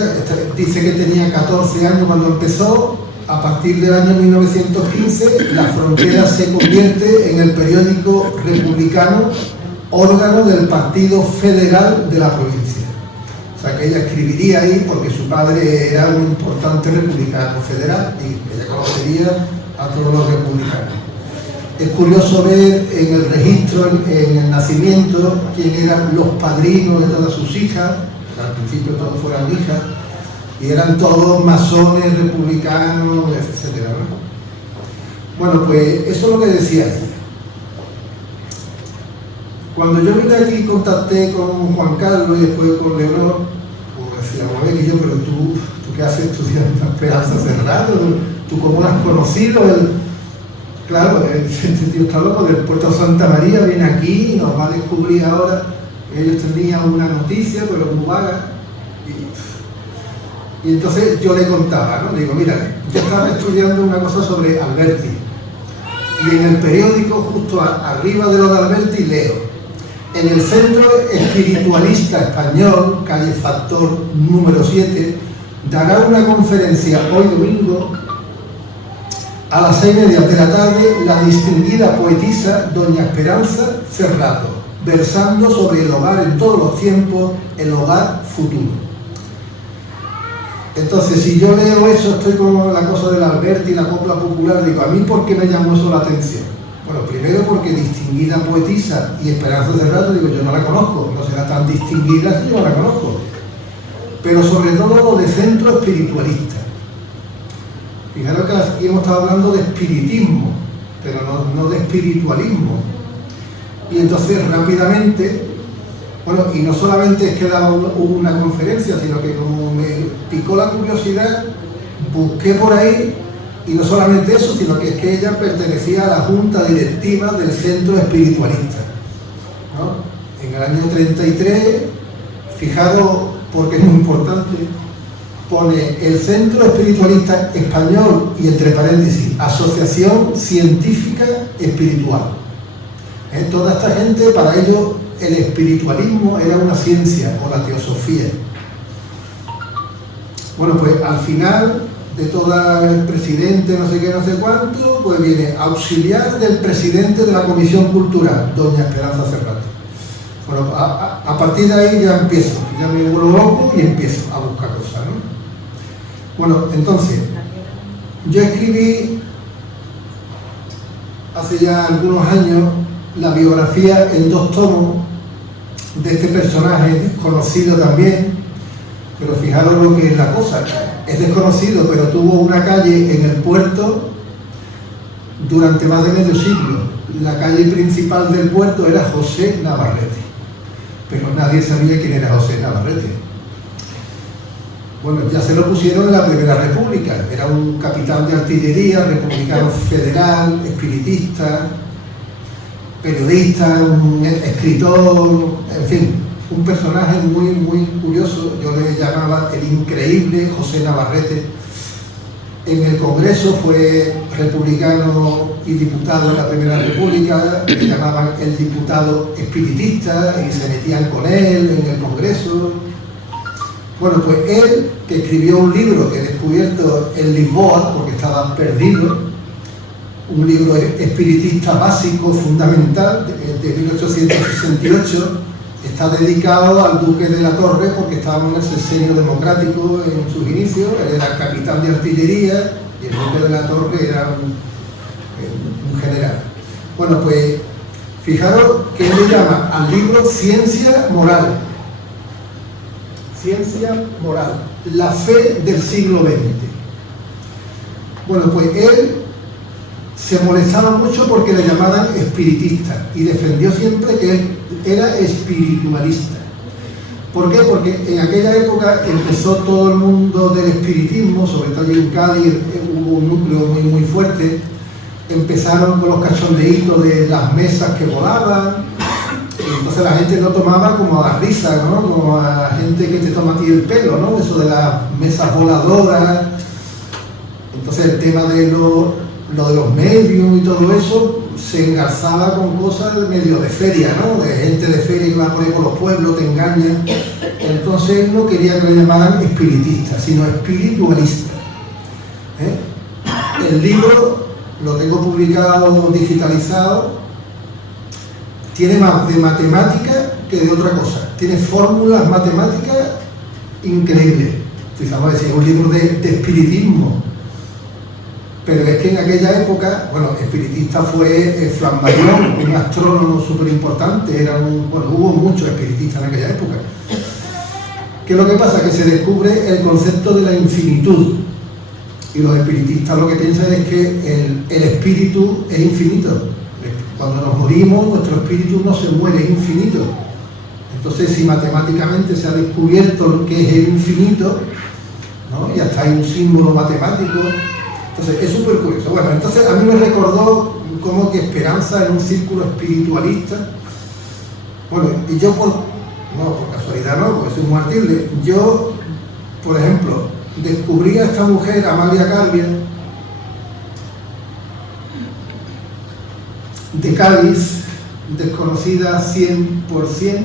dice que tenía 14 años cuando empezó. A partir del año 1915, La Frontera se convierte en el periódico republicano, órgano del Partido Federal de la provincia. O sea que ella escribiría ahí porque su padre era un importante republicano federal y ella conocería a todos los republicanos. Es curioso ver en el registro, en el nacimiento, quién eran los padrinos de todas sus hijas. Al principio todos fueran hijas, y eran todos masones, republicanos, etc. Bueno, pues eso es lo que decía ella. Cuando yo vine aquí y contacté con Juan Carlos y después con Leonor, pues decía, a ver, que yo, pero tú qué haces estudiando Esperanza Cerrato, tú cómo lo has conocido. Claro, este tío está loco, del puerto Santa María, viene aquí y nos va a descubrir ahora. Ellos tenían una noticia, pero muy vaga. Y entonces yo le contaba, ¿no? Digo, mira, yo estaba estudiando una cosa sobre Alberti. Y en el periódico, justo arriba de lo de Alberti, leo: en el Centro Espiritualista Español, calle Factor número 7, dará una conferencia hoy domingo a las 6:30 de la tarde la distinguida poetisa doña Esperanza Cerrato, versando sobre el hogar en todos los tiempos, el hogar futuro. Entonces, si yo leo eso, estoy como la cosa del Alberti y la copla popular, digo, ¿a mí por qué me llamó eso la atención? Bueno, primero porque distinguida poetisa y Esperanza Cerrato, digo, yo no la conozco, no será tan distinguida si yo la conozco. Pero sobre todo lo de centro espiritualista. Fijaros que aquí hemos estado hablando de espiritismo, pero no de espiritualismo. Y entonces rápidamente, bueno, y no solamente es que daba una conferencia, sino que como me picó la curiosidad, busqué por ahí, y no solamente eso, sino que es que ella pertenecía a la junta directiva del Centro Espiritualista, ¿no? En el año 33, fijaros, porque es muy importante, pone el Centro Espiritualista Español y entre paréntesis, Asociación Científica Espiritual. Toda esta gente, para ellos, el espiritualismo era una ciencia, o la teosofía. Bueno, pues al final de todo el presidente, no sé qué, no sé cuánto, pues viene auxiliar del presidente de la Comisión Cultural, doña Esperanza Cerrato. Bueno, a partir de ahí ya empiezo, ya me vuelvo loco y empiezo a buscar cosas, ¿no? Bueno, entonces, yo escribí hace ya algunos años la biografía en 2 tomos de este personaje desconocido también, pero fijaros lo que es la cosa, es desconocido, pero tuvo una calle en el puerto durante más de medio siglo. La calle principal del puerto era José Navarrete, pero nadie sabía quién era José Navarrete. Bueno, ya se lo pusieron en la Primera República, era un capitán de artillería, republicano federal, espiritista, periodista, un escritor, en fin, un personaje muy, muy curioso. Yo le llamaba el increíble José Navarrete. En el Congreso fue republicano y diputado en la Primera República, le llamaban el diputado espiritista y se metían con él en el Congreso. Bueno, pues él, que escribió un libro que he descubierto en Lisboa, porque estaba perdido, un libro espiritista básico, fundamental, de 1868, está dedicado al duque de la Torre, porque estábamos en el sexenio democrático en sus inicios. Él era capitán de artillería y el duque de la Torre era un general. Bueno, pues fijaros que él le llama al libro Ciencia Moral. Ciencia Moral, la fe del siglo XX. Bueno, pues él se molestaba mucho porque le llamaban espiritista y defendió siempre que él era espiritualista. ¿Por qué? Porque en aquella época empezó todo el mundo del espiritismo, sobre todo en Cádiz hubo un núcleo muy, muy fuerte. Empezaron con los cachondeitos de las mesas que volaban, y entonces la gente lo tomaba como a la risa, ¿no? Como a la gente que te toma a ti el pelo, ¿no? Eso de las mesas voladoras. Entonces el tema de lo de los medios y todo eso se engarzaba con cosas medio de feria, ¿no? De gente de feria que va por ahí por los pueblos, te engañan. Entonces él no quería que le llamaran espiritista, sino espiritualista. El libro lo tengo publicado, digitalizado, tiene más de matemática que de otra cosa, tiene fórmulas matemáticas increíbles. Vamos a decir, es un libro de espiritismo, pero es que en aquella época, bueno, espiritista fue Flammarion, un astrónomo súper importante, hubo muchos espiritistas en aquella época. ¿Qué es lo que pasa? Que se descubre el concepto de la infinitud, y los espiritistas lo que piensan es que el espíritu es infinito. Cuando nos morimos, nuestro espíritu no se muere, es infinito. Entonces, si matemáticamente se ha descubierto lo que es el infinito, ¿no? Y hasta hay un símbolo matemático, entonces es súper curioso. Bueno, entonces a mí me recordó como que Esperanza en un círculo espiritualista. Bueno, y yo por casualidad no, porque soy muy ardible, yo, por ejemplo, descubrí a esta mujer, Amalia Carbia, de Cádiz, desconocida 100%,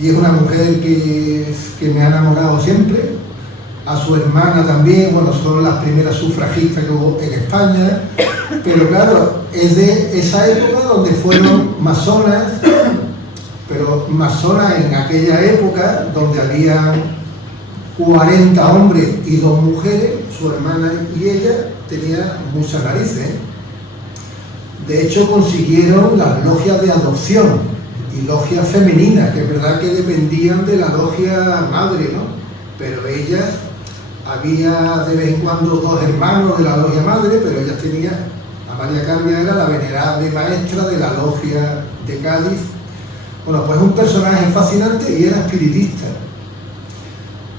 y es una mujer que me ha enamorado siempre. A su hermana también, bueno, son las primeras sufragistas que hubo en España, pero claro, es de esa época donde fueron masonas, pero masonas en aquella época donde había 40 hombres y 2 mujeres, su hermana y ella tenían muchas narices. De hecho, consiguieron las logias de adopción y logias femeninas, que es verdad que dependían de la logia madre, ¿no? Pero ellas, había de vez en cuando 2 hermanos de la logia madre, pero ellas tenían, Amalia Carbia era la venerable maestra de la logia de Cádiz. Bueno, pues un personaje fascinante y era espiritista.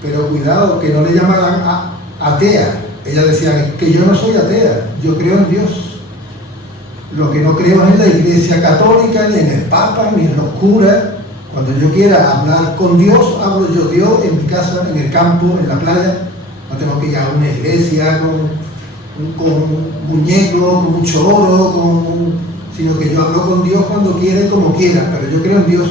Pero cuidado, que no le llamaran atea. Ella decía que yo no soy atea, yo creo en Dios. Lo que no creo es en la Iglesia Católica, ni en el Papa, ni en los curas. Cuando yo quiera hablar con Dios, hablo yo Dios en mi casa, en el campo, en la playa. No tengo que ir a una iglesia con muñecos, con mucho oro, sino que yo hablo con Dios cuando quiera y como quiera, pero yo creo en Dios.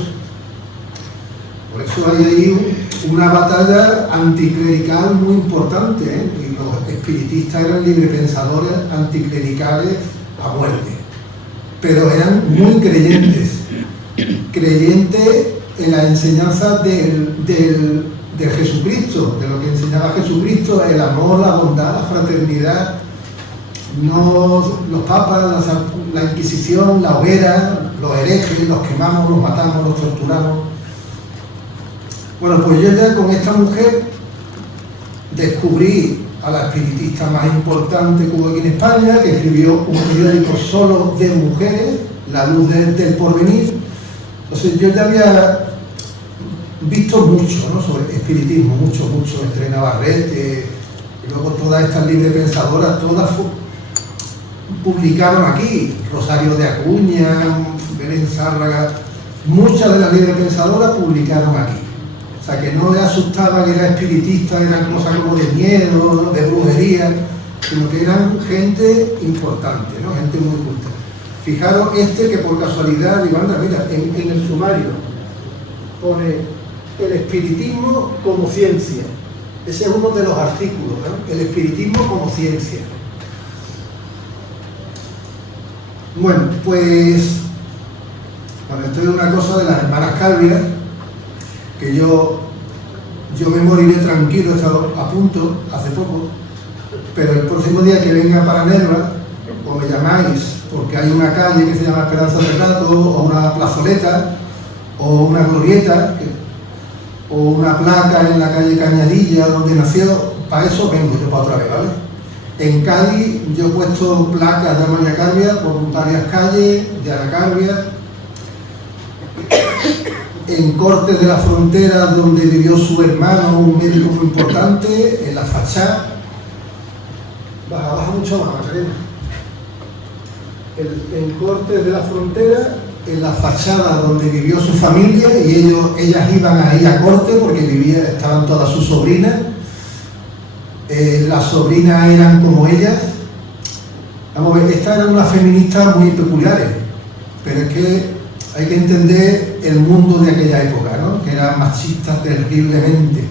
Por eso hay ahí una batalla anticlerical muy importante, ¿eh? Y los espiritistas eran librepensadores anticlericales a muerte, pero eran muy creyentes en la enseñanza de Jesucristo, de lo que enseñaba Jesucristo, el amor, la bondad, la fraternidad. No los papas, la Inquisición, la hoguera, los herejes, los quemamos, los matamos, los torturamos. Bueno, pues yo ya con esta mujer descubrí a la espiritista más importante que hubo aquí en España, que escribió un periódico solo de mujeres, La Luz del Porvenir. Entonces yo ya había visto mucho, ¿no?, sobre espiritismo, mucho, Estrella Navarrete, y luego todas estas librepensadoras, todas publicaron aquí, Rosario de Acuña, Belén Zárraga, muchas de las librepensadoras publicaron aquí. O sea, que no le asustaba que era espiritista, eran cosas como de miedo, de brujería, sino que eran gente importante, ¿no?, gente muy culta. Fijaros que por casualidad, Ivana, mira, en el sumario pone el espiritismo como ciencia. Ese es uno de los artículos, ¿no? El espiritismo como ciencia. Bueno, pues, esto es una cosa de las hermanas Carbia, que yo me moriré tranquilo, he estado a punto hace poco, pero el próximo día que venga para Nerva, o me llamáis, porque hay una calle que se llama Esperanza Relato, o una plazoleta, o una glorieta, o una placa en la calle Cañadilla donde nació, para eso vengo yo para otra vez, ¿vale? En Cádiz yo he puesto placas de Amalia Carbia por varias calles de Ana Carbia, en Cortes de la Frontera donde vivió su hermano, un médico muy importante, en la fachada. Baja mucho más, Macarena. En Cortes de la Frontera, en la fachada donde vivió su familia, y ellas iban ahí a corte porque estaban todas sus sobrinas. Las sobrinas eran como ellas. Vamos a ver, estas eran unas feministas muy peculiares, pero es que hay que entender el mundo de aquella época, ¿no? Que era machista terriblemente.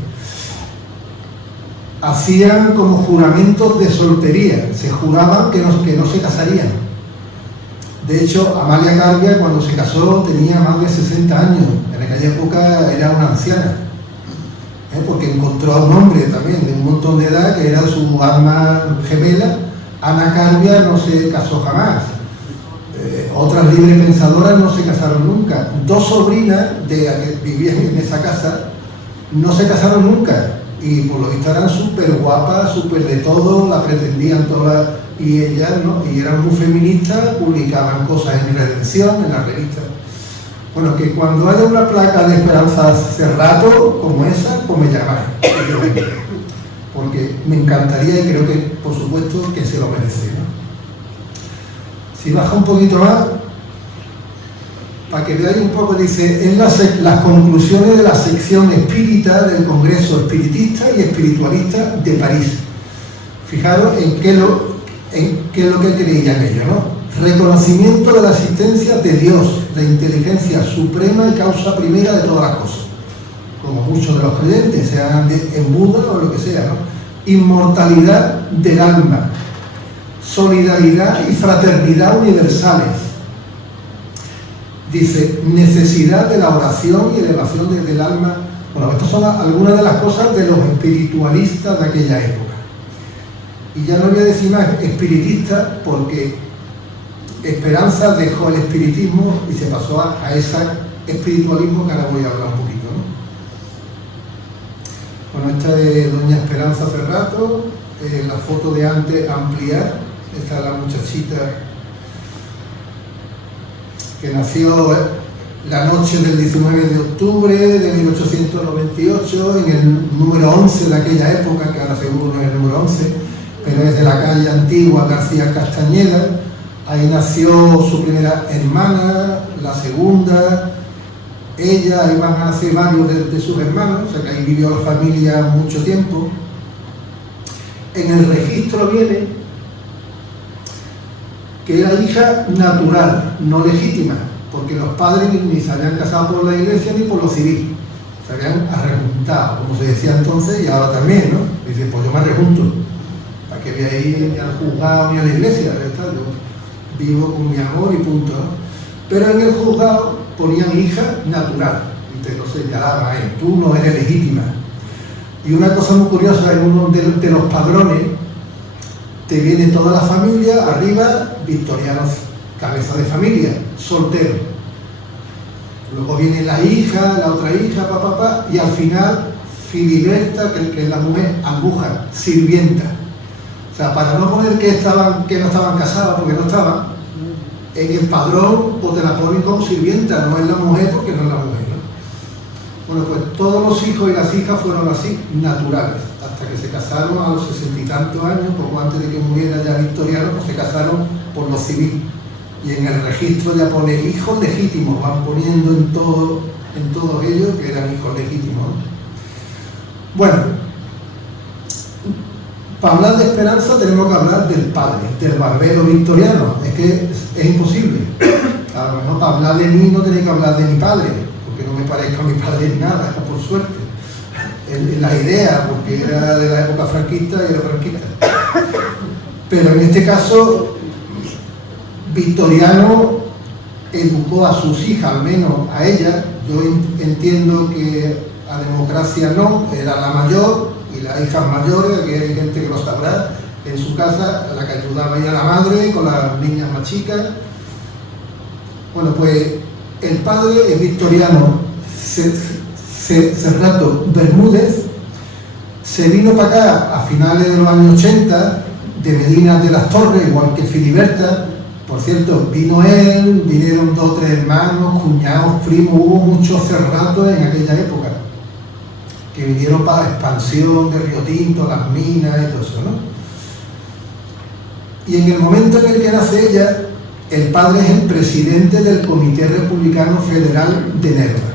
Hacían como juramentos de soltería, se juraban que no se casarían. De hecho, Amalia Calvia, cuando se casó, tenía más de 60 años. En aquella época era una anciana, porque encontró a un hombre también de un montón de edad que era su alma gemela. Ana Calvia no se casó jamás. Otras librepensadoras no se casaron nunca. Dos sobrinas que vivían en esa casa no se casaron nunca. Y por lo visto eran súper guapas, súper de todo, la pretendían todas. Y ellas, ¿no? Y eran muy feministas, publicaban cosas en Redención, en las revistas. Bueno, que cuando haya una placa de Esperanza Cerrato como esa, pues me llamáis. Porque me encantaría y creo que, por supuesto, que se lo merece, ¿no? Si baja un poquito más, para que veáis un poco, dice, en las conclusiones de la sección espírita del Congreso Espiritista y Espiritualista de París. Fijaros en qué es lo que creían ellos, ¿no? Reconocimiento de la existencia de Dios, la inteligencia suprema y causa primera de todas las cosas. Como muchos de los creyentes, sean en Buda o lo que sea, ¿no? Inmortalidad del alma, solidaridad y fraternidad universales. Dice, necesidad de la oración y elevación del alma. Bueno, estas son algunas de las cosas de los espiritualistas de aquella época. Y ya no voy a decir más espiritista porque Esperanza dejó el espiritismo y se pasó a ese espiritualismo que ahora voy a hablar un poquito, ¿no? Bueno, esta de doña Esperanza Cerrato, la foto de antes ampliar, esta es la muchachita que nació la noche del 19 de octubre de 1898 en el número 11 de aquella época, que ahora seguro no es el número 11, pero es de la calle antigua García Castañeda. Ahí nació su primera hermana, la segunda, ella, ahí van a nacer varios de sus hermanos, o sea que ahí vivió la familia mucho tiempo. En el registro viene que era hija natural, no legítima, porque los padres ni se habían casado por la iglesia ni por lo civil, se habían arrejuntado, como se decía entonces y ahora también, ¿no? Dicen, pues yo me arrejunto, para que veáis ni al juzgado ni a la iglesia, ¿verdad? Yo vivo con mi amor y punto, ¿no? Pero en el juzgado ponían hija natural, y te lo señalaban, tú no eres legítima. Y una cosa muy curiosa, en uno de los padrones, te viene toda la familia, arriba, victorianos, cabeza de familia, soltero. Luego viene la hija, la otra hija, papá, y al final, Filiberta, que es la mujer, aguja, sirvienta. O sea, para no poner que no estaban casadas, porque no estaban, en el padrón pues te la ponen como sirvienta, no es la mujer porque no es la mujer, ¿no? Bueno, pues todos los hijos y las hijas fueron así, naturales, hasta que se casaron a los 60 y tantos años, poco antes de que muriera ya Victoriano, pues se casaron por lo civil. Y en el registro ya pone hijos legítimos, van poniendo en todos ellos que eran hijos legítimos, ¿no? Bueno, para hablar de Esperanza tenemos que hablar del padre, del barbero victoriano. Es que es imposible. A lo mejor para hablar de mí no tenéis que hablar de mi padre, porque no me parezco a mi padre en nada, por suerte. En la idea, porque era de la época franquista y era franquista. Pero en este caso, Victoriano educó a sus hijas, al menos a ella. Yo entiendo que a Democracia no, era la mayor, y las hijas mayores, que hay gente que lo sabrá, en su casa, la que ayudaba ella a la madre con las niñas más chicas. Bueno, pues el padre es Victoriano Cerrato Bermúdez, se vino para acá a finales de los años 80, de Medina de las Torres, igual que Filiberta. Por cierto, vino él, vinieron 2 o 3 hermanos, cuñados, primos, hubo muchos Cerratos en aquella época, que vinieron para la expansión de Río Tinto, las minas y todo eso, ¿no? Y en el momento en el que nace ella, el padre es el presidente del Comité Republicano Federal de Nerva.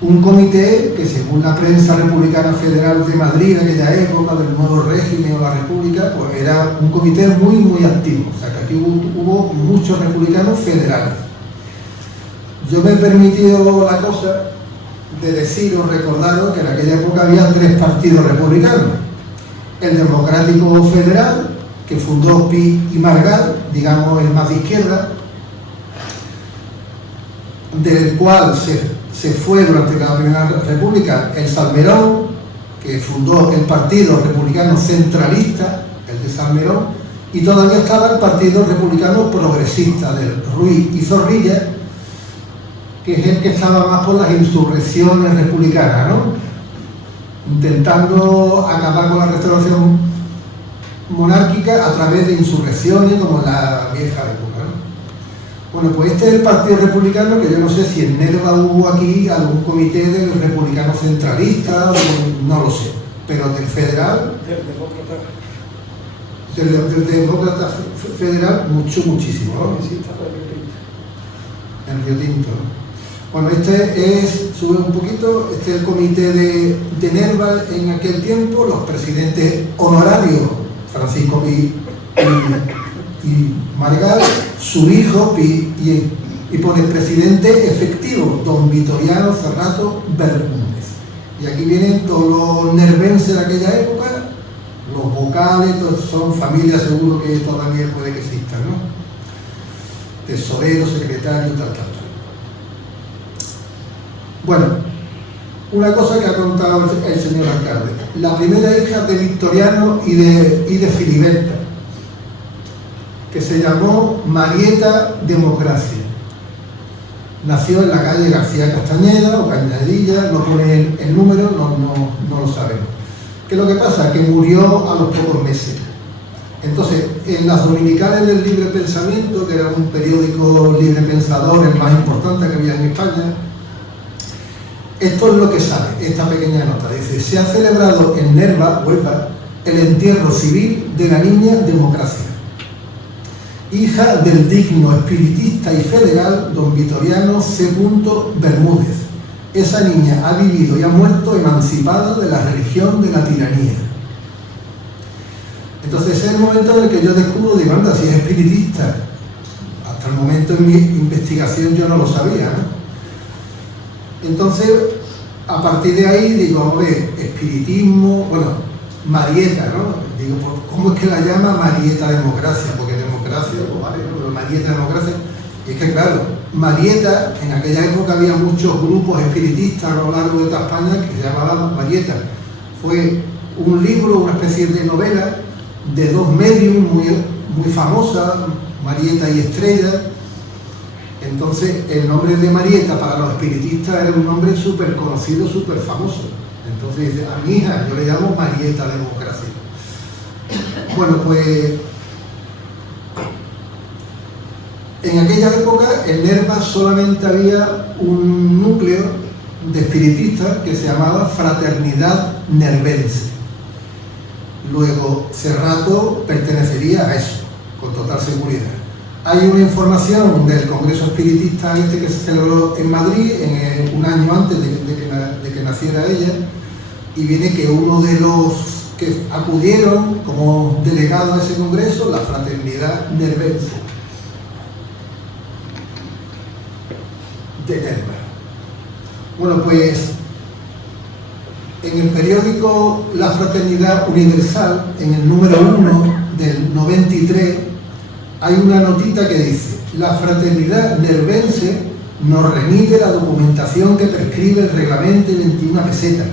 Un comité que, según la prensa republicana federal de Madrid en aquella época, del nuevo régimen o la república, pues era un comité muy, muy activo. O sea, que aquí hubo muchos republicanos federales. Yo me he permitido la cosa de decir o recordaros que en aquella época había 3 partidos republicanos. El Democrático Federal, que fundó Pi y Margall, digamos el más de izquierda, del cual se fue durante la Primera República el Salmerón, que fundó el Partido Republicano Centralista, el de Salmerón, y todavía estaba el Partido Republicano Progresista del Ruiz y Zorrilla, que es el que estaba más por las insurrecciones republicanas, ¿no? Intentando acabar con la restauración monárquica a través de insurrecciones como en la vieja época, ¿no? Bueno, pues este es el Partido Republicano, que yo no sé si en Nerva hubo aquí algún comité del republicano centralista, no lo sé, pero del federal, del demócrata federal, muchísimo, ¿no? En Río Tinto. Bueno, este es, sube un poquito, este es el comité de Nerva en aquel tiempo, los presidentes honorarios, Francisco Pi y Margall, su hijo Pi, y por el presidente efectivo, don Vitoriano Cerrato Bermúdez. Y aquí vienen todos los nervenses de aquella época, los vocales, todos son familias seguro que todavía puede que existan, ¿no? Tesorero, secretario, tal. Bueno, una cosa que ha contado el señor alcalde. La primera hija de Victoriano y de Filiberta, que se llamó Marieta Democracia. Nació en la calle García Castañeda o Cañadilla, no pone el número, no lo sabemos. ¿Qué es lo que pasa? Que murió a los pocos meses. Entonces, en las dominicales del Libre Pensamiento, que era un periódico libre pensador, el más importante que había en España, esto es lo que sale, esta pequeña nota. Dice: se ha celebrado en Nerva, Huelva, el entierro civil de la niña Democracia, hija del digno espiritista y federal don Vitoriano C. Bermúdez. Esa niña ha vivido y ha muerto emancipada de la religión de la tiranía. Entonces ese es el momento en el que yo descubro, digo, anda, si es espiritista. Hasta el momento en mi investigación yo no lo sabía, ¿no? Entonces, a partir de ahí digo, hombre, espiritismo, bueno, Marieta, ¿no? Digo, ¿cómo es que la llama Marieta Democracia? Porque democracia, pues vale, ¿no? Pero Marieta Democracia. Y es que claro, Marieta, en aquella época había muchos grupos espiritistas a lo largo de toda España que se llamaban Marieta. Fue un libro, una especie de novela de 2 mediums muy famosas, Marieta y Estrella. Entonces, el nombre de Marieta para los espiritistas era un nombre súper conocido, súper famoso. Entonces dice, a mi hija yo le llamo Marieta Democracia. Bueno, pues en aquella época en Nerva solamente había un núcleo de espiritistas que se llamaba Fraternidad Nervense. Luego Cerrato pertenecería a eso, con total seguridad. Hay una información del Congreso Espiritista que se celebró en Madrid un año antes de que naciera ella, y viene que uno de los que acudieron como delegado a ese congreso, la Fraternidad Nervense de Nerva. Bueno, pues en el periódico La Fraternidad Universal, en el número 1 del 93, hay una notita que dice: la Fraternidad Nervense nos remite la documentación que prescribe el reglamento 21 pesetas.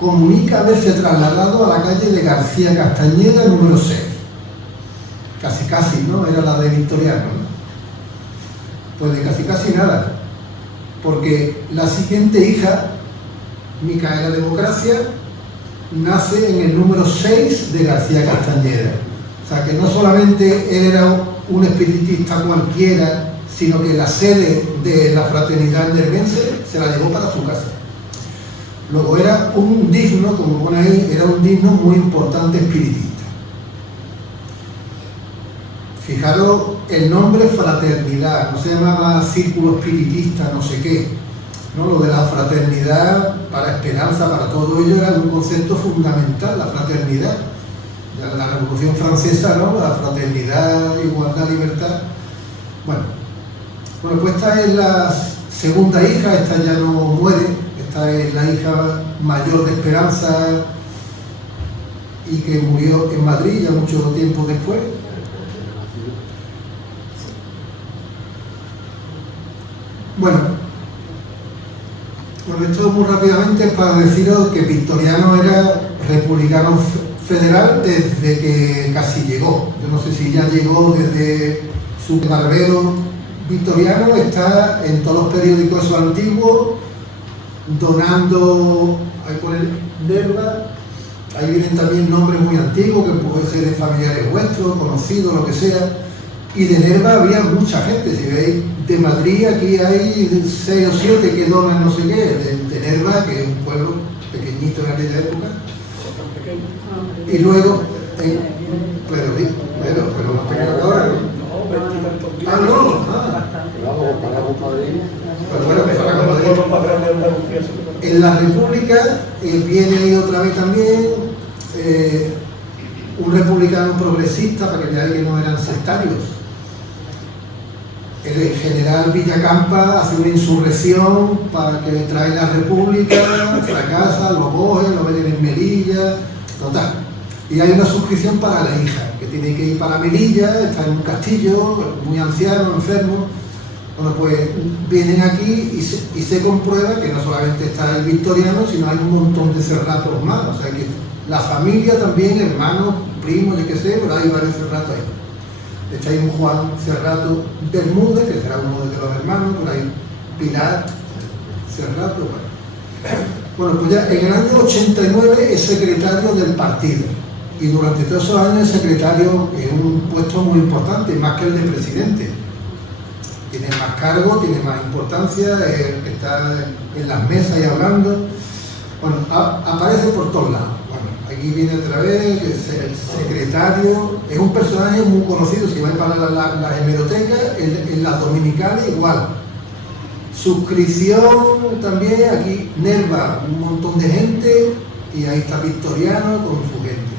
Comunica haberse trasladado a la calle de García Castañeda, número 6. Casi, ¿no? Era la de Victoriano, ¿no? Pues de casi nada. Porque la siguiente hija, Micaela Democracia, nace en el número 6 de García Castañeda. O sea, que no solamente él era un espiritista cualquiera, sino que la sede de la Fraternidad Nervense se la llevó para su casa. Luego era un digno, como pone ahí, era un digno muy importante espiritista. Fijaros el nombre fraternidad, no se llamaba círculo espiritista, no sé qué. ¿No? Lo de la fraternidad para esperanza, para todo ello, era un concepto fundamental, la fraternidad. La Revolución Francesa, ¿no? La fraternidad, igualdad, libertad. Bueno, pues esta es la segunda hija, esta ya no muere, esta es la hija mayor de Esperanza y que murió en Madrid ya mucho tiempo después. Bueno, esto muy rápidamente para deciros que Victoriano era republicano federal desde que casi llegó. Yo no sé si ya llegó desde su barbero. Victoriano está en todos los periódicos antiguos donando, ahí pone Nerva, ahí vienen también nombres muy antiguos que pueden ser de familiares vuestros, conocidos, lo que sea, y de Nerva había mucha gente. Si veis, de Madrid aquí hay 6 o 7 que donan no sé qué, de Nerva, que es un pueblo pequeñito en aquella época, y luego, pero más pequeño que ahora, ¿no? Ah, no, en la República viene ahí otra vez también un republicano progresista, para que veáis que no eran sectarios. El general Villacampa hace una insurrección para que trae la República, fracasa, lo coge, lo meten en Melilla, total. Y hay una suscripción para la hija, que tiene que ir para Melilla, está en un castillo, muy anciano, enfermo. Bueno, pues vienen aquí y se comprueba que no solamente está el Victoriano, sino hay un montón de Cerratos más. O sea que la familia también, hermanos, primos, yo qué sé, pero hay varios Cerratos ahí. Está ahí un Juan Cerrato Bermúdez, que será uno de los hermanos, por ahí Pilar Cerrato. Bueno, pues ya en el año 89 es secretario del partido. Y durante todos esos años el secretario es un puesto muy importante, más que el de presidente. Tiene más cargo, tiene más importancia, está en las mesas y hablando. Bueno, aparece por todos lados. Bueno, aquí viene otra vez, el secretario, es un personaje muy conocido. Si vais para la hemeroteca, en las dominicales igual. Suscripción también, aquí Nerva, un montón de gente, y ahí está Victoriano con su gente.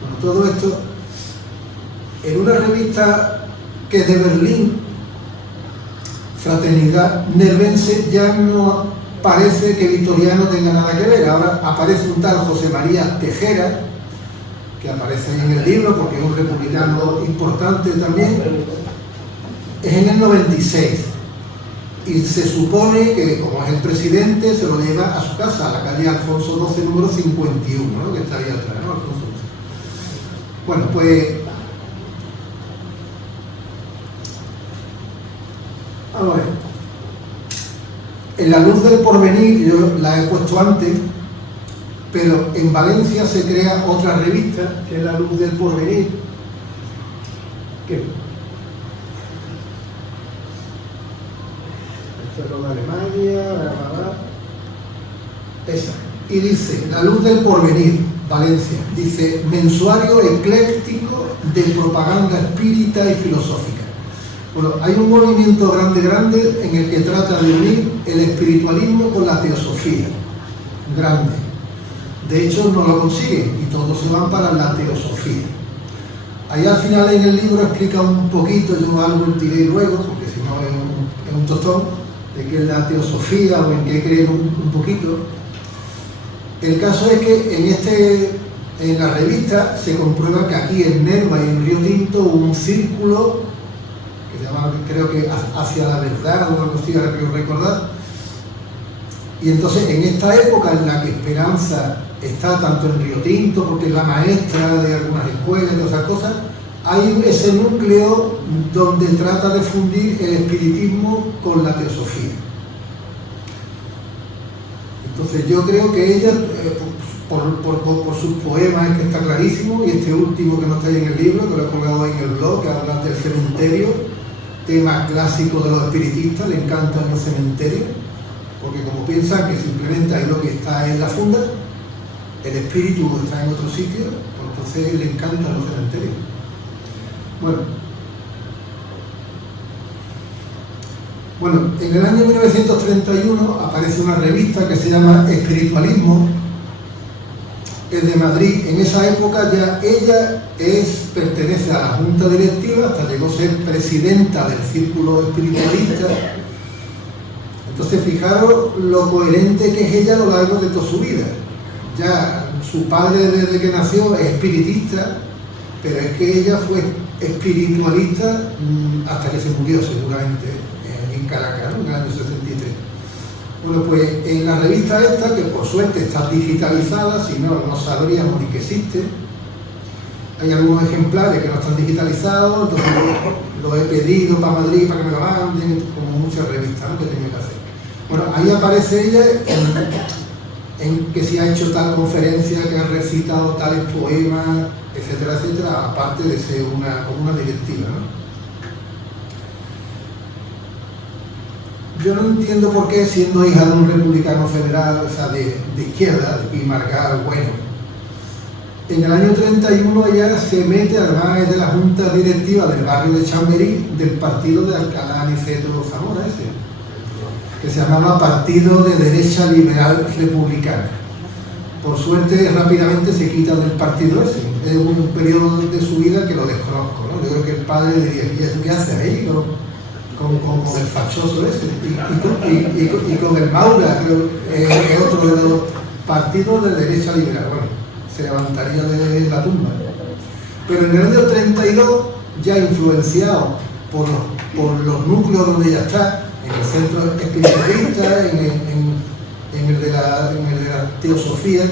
Bueno, todo esto en una revista que es de Berlín, Fraternidad Nervense, ya no parece que Victoriano tenga nada que ver. Ahora aparece un tal José María Tejera, que aparece en el libro porque es un republicano importante también. Es en el 96 y se supone que, como es el presidente, se lo lleva a su casa, a la calle Alfonso XII, número 51, ¿no? Que está ahí atrás, ¿no? Alfonso XII. Bueno, pues vamos a ver. En La Luz del Porvenir, yo la he puesto antes, pero en Valencia se crea otra revista, que es La Luz del Porvenir, que esto es lo de Alemania, esa, y dice La Luz del Porvenir, Valencia, dice mensuario ecléctico de propaganda espírita y filosófica. Bueno, hay un movimiento grande en el que trata de unir el espiritualismo con la teosofía, grande. De hecho, no lo consiguen y todos se van para la teosofía. Ahí al final en el libro explica un poquito, yo algo diré luego, porque si no es un tostón, de qué es la teosofía o en qué creen un poquito. El caso es que en la revista se comprueba que aquí en Nerva y en Río Tinto hubo un círculo que se llamaba, creo que Hacia la Verdad o algo así, ahora quiero recordar. Y entonces en esta época en la que Esperanza está tanto en Río Tinto, porque es la maestra de algunas escuelas y todas esas cosas, hay ese núcleo donde trata de fundir el espiritismo con la teosofía. Entonces yo creo que ella, por sus poemas, es que está clarísimo, y este último que no está ahí en el libro, que lo he colgado ahí en el blog, que habla del cementerio, tema clásico de los espiritistas, le encantan los cementerios, porque como piensan que simplemente ahí lo que está en la funda, el espíritu está en otro sitio, pues entonces le encantan los cementerios. Bueno, en el año 1931 aparece una revista que se llama Espiritualismo, es de Madrid. En esa época ya ella pertenece a la junta directiva, hasta llegó a ser presidenta del círculo espiritualista. Entonces fijaros lo coherente que es ella a lo largo de toda su vida. Ya su padre desde que nació es espiritista, pero es que ella fue espiritualista hasta que se murió seguramente en Caracas, ¿no? En el año 63. Bueno, pues en la revista esta, que por suerte está digitalizada, si no, no sabríamos ni que existe. Hay algunos ejemplares que no están digitalizados, entonces los he pedido para Madrid para que me lo manden, como muchas revistas, ¿no?, que tenía que hacer. Bueno, ahí aparece ella en que si ha hecho tal conferencia, que ha recitado tales poemas, etcétera, etcétera, aparte de ser una directiva, ¿no? Yo no entiendo por qué, siendo hija de un republicano federal, o sea, de izquierda, y Margal, bueno, en el año 31 ella se mete, además es de la junta directiva del barrio de Chamberí, del partido de Alcalá Niceto Zamora ese, que se llamaba Partido de Derecha Liberal Republicana. Por suerte rápidamente se quita del partido ese. Es un periodo de su vida que lo desconozco, ¿no? Yo creo que el padre diría, ¿tú qué haces ahí con el fachoso ese? Y con el Maura, que es otro de los partidos de derecha liberal. Bueno, se levantaría de la tumba. Pero en el año 32, ya influenciado por los núcleos donde ella está, en el centro espiritualista, en el de la teosofía,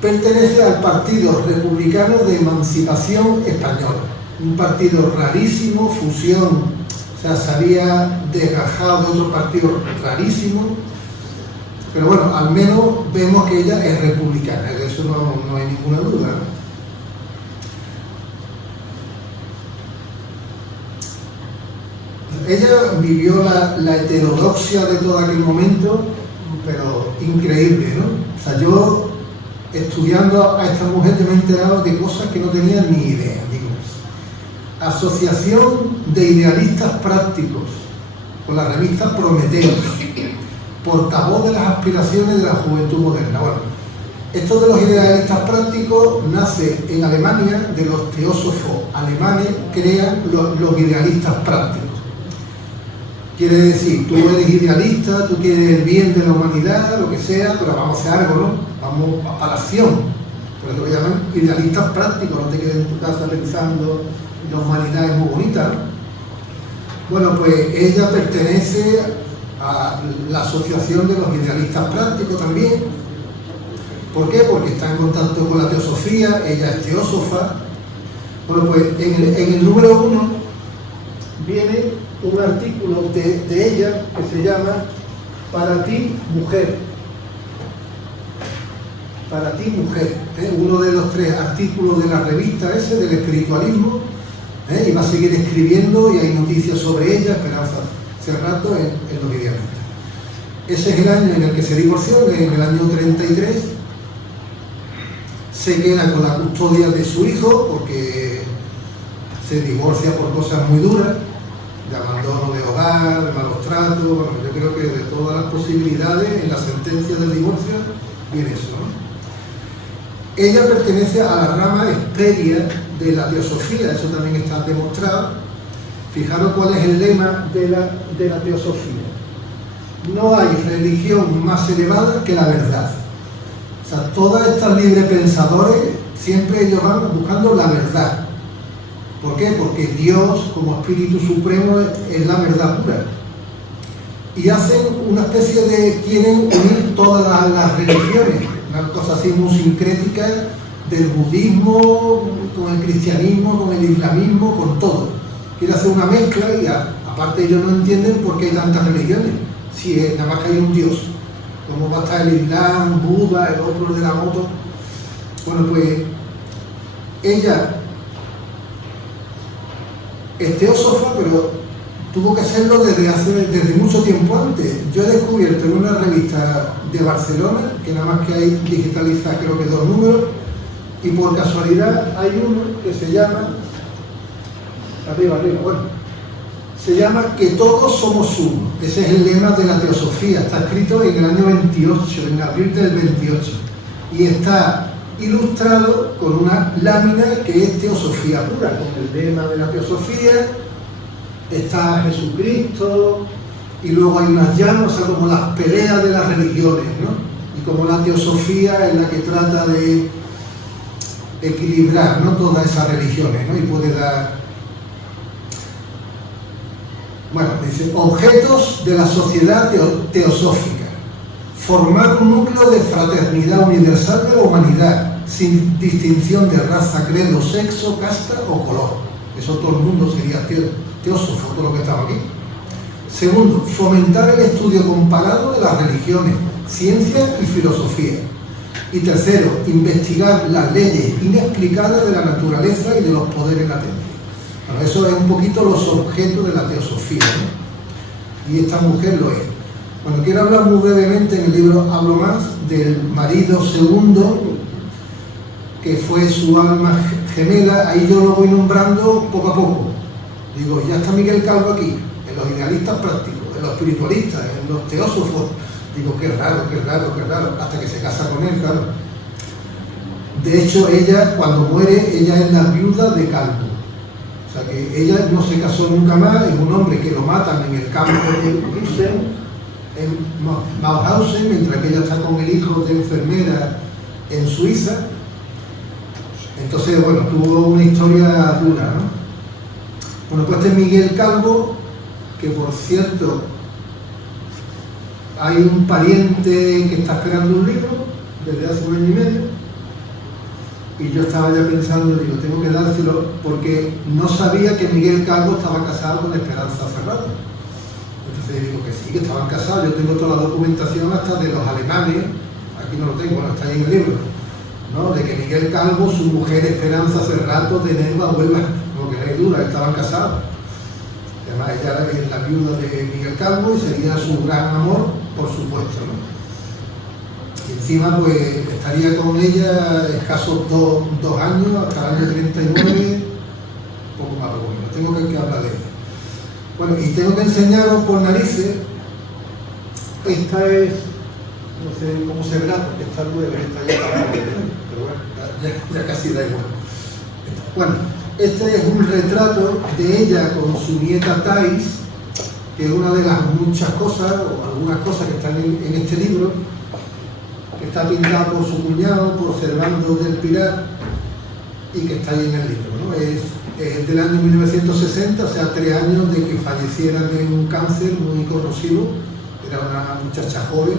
pertenece al Partido Republicano de Emancipación Española, un partido rarísimo, fusión, o sea, se había desgajado de otro partido rarísimo, pero bueno, al menos vemos que ella es republicana, de eso no hay ninguna duda, ¿no? Ella vivió la heterodoxia de todo aquel momento, pero increíble, ¿no? O sea, yo estudiando a esta mujer me he enterado de cosas que no tenía ni idea, digamos. Asociación de Idealistas Prácticos, con la revista Prometeos, portavoz de las aspiraciones de la juventud moderna. Bueno, esto de los idealistas prácticos nace en Alemania, de los teósofos alemanes crean los idealistas prácticos. Quiere decir, tú eres idealista, tú quieres el bien de la humanidad, lo que sea, pero vamos a hacer algo, ¿no? Vamos a la acción. Por eso lo llaman idealistas prácticos, no te quedes en tu casa pensando la humanidad es muy bonita, ¿no? Bueno, pues ella pertenece a la asociación de los idealistas prácticos también. ¿Por qué? Porque está en contacto con la teosofía, ella es teósofa. Bueno, pues en el número 1 viene un artículo de ella que se llama Para ti, mujer. Para ti, mujer. Uno de los 3 artículos de la revista ese, del espiritualismo, y va a seguir escribiendo y hay noticias sobre ella, Esperanza Cerrato, en los idealistas. Ese es el año en el que se divorció, en el año 33. Se queda con la custodia de su hijo porque se divorcia por cosas muy duras, de abandono de hogar, de malos tratos. Bueno, yo creo que de todas las posibilidades en la sentencia del divorcio viene eso, ¿no? Ella pertenece a la rama Hesperia de la teosofía, eso también está demostrado. Fijaros cuál es el lema de la teosofía. No hay religión más elevada que la verdad. O sea, todas estas librepensadores, siempre ellos van buscando la verdad. ¿Por qué? Porque Dios, como Espíritu Supremo, es la verdad pura. Y hacen una especie de... quieren unir todas las religiones, una cosa así muy sincrética, del budismo, con el cristianismo, con el islamismo, con todo. Quiere hacer una mezcla y aparte ellos no entienden por qué hay tantas religiones, si nada más que hay un Dios. ¿Cómo va a estar el Islam, Buda, el otro de la moto? Bueno, pues ella es teósofa, pero tuvo que hacerlo desde mucho tiempo antes. Yo he descubierto en una revista de Barcelona, que nada más que hay digitalizada creo que 2 números, y por casualidad hay uno que se llama, arriba, bueno, se llama Que todos somos uno. Ese es el lema de la teosofía, está escrito en el año 28, en abril del 28, y está ilustrado con una lámina que es teosofía pura, con el lema de la teosofía. Está Jesucristo, y luego hay unas llamas, o sea, como las peleas de las religiones, ¿no? Y como la teosofía es la que trata de equilibrar, ¿no?, todas esas religiones, ¿no? Y puede dar, bueno, dice, objetos de la sociedad teosófica, formar un núcleo de fraternidad universal de la humanidad, sin distinción de raza, credo, sexo, casta o color. Eso todo el mundo sería teósofo, todo lo que estaba aquí. Segundo, fomentar el estudio comparado de las religiones, ciencia y filosofía. Y tercero, investigar las leyes inexplicadas de la naturaleza y de los poderes latentes. Bueno, eso es un poquito los objetos de la teosofía, ¿no? Y esta mujer lo es. Bueno, quiero hablar muy brevemente, en el libro hablo más del marido segundo, que fue su alma gemela. Ahí yo lo voy nombrando poco a poco. Digo, ya está Miguel Calvo aquí, en los idealistas prácticos, en los espiritualistas, en los teósofos. Digo, qué raro, hasta que se casa con él, claro. De hecho, ella, cuando muere, ella es la viuda de Calvo. O sea que ella no se casó nunca más, es un hombre que lo matan en el campo de Rüsen, en Mauthausen, mientras que ella está con el hijo de enfermera en Suiza. Entonces, bueno, tuvo una historia dura, ¿no? Bueno, pues este es Miguel Calvo, que por cierto, hay un pariente que está esperando un libro desde hace 1 año y medio, y yo estaba ya pensando, digo, tengo que dárselo, porque no sabía que Miguel Calvo estaba casado con Esperanza Ferrado. Entonces digo que sí, que estaban casados. Yo tengo toda la documentación hasta de los alemanes, aquí no lo tengo, bueno, está ahí en el libro, ¿no?, de que Miguel Calvo, su mujer Esperanza Ferrato de Nerva Huelva, no que no hay duda, estaban casados. Además, ella era la viuda de Miguel Calvo y sería su gran amor, por supuesto, ¿no? Y encima, pues, estaría con ella escasos 2 años, hasta el año 39, poco más, pero bueno, tengo que hablar de ella. Bueno, y tengo que enseñaros por narices. Esta es, no sé cómo se verá, porque está nueva, está ya parada, pero bueno, ya casi da igual. Bueno, este es un retrato de ella con su nieta Thais, que es una de las muchas cosas, o algunas cosas que están en este libro, que está pintado por su cuñado, por Servando del Pilar, y que está ahí en el libro, ¿no? Es del año 1960, o sea, 3 años de que falleciera de un cáncer muy corrosivo. Era una muchacha joven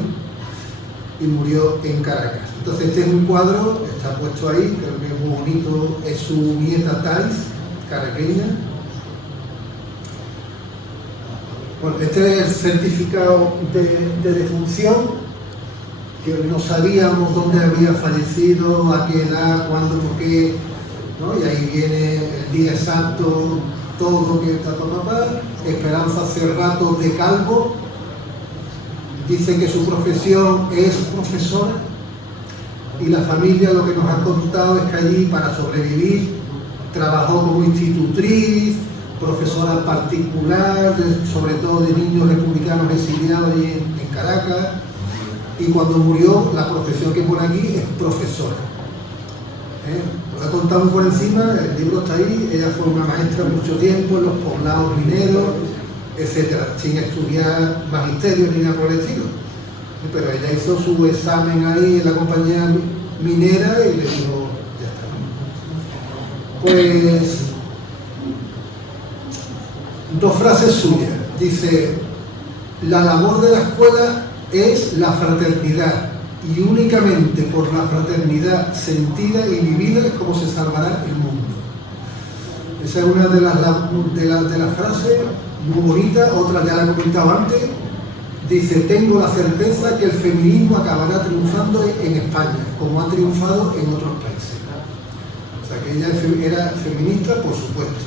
y murió en Caracas. Entonces este es un cuadro, está puesto ahí, creo que es muy bonito, es su nieta Thais, caraqueña. Bueno, este es el certificado de defunción, que no sabíamos dónde había fallecido, a qué edad, cuándo, por qué, ¿no? Y ahí viene el día exacto, todo que está papá. Esperanza Ferrato de Calvo, dice que su profesión es profesora, y la familia lo que nos ha contado es que allí, para sobrevivir, trabajó como institutriz, profesora particular, sobre todo de niños republicanos exiliados en Caracas, y cuando murió, la profesión que pone aquí es profesora. Lo he contado muy por encima, el libro está ahí. Ella fue una maestra mucho tiempo en los poblados mineros, etcétera, sin estudiar magisterio ni nada por el estilo. Pero ella hizo su examen ahí en la compañía minera y le dijo, ya está. Pues, 2 frases suyas. Dice, la labor de la escuela es la fraternidad, y únicamente por la fraternidad sentida y vivida es como se salvará el mundo. Esa es una de las frases muy bonitas. Otra ya la he comentado antes. Dice, tengo la certeza que el feminismo acabará triunfando en España, como ha triunfado en otros países. O sea que ella era feminista, por supuesto.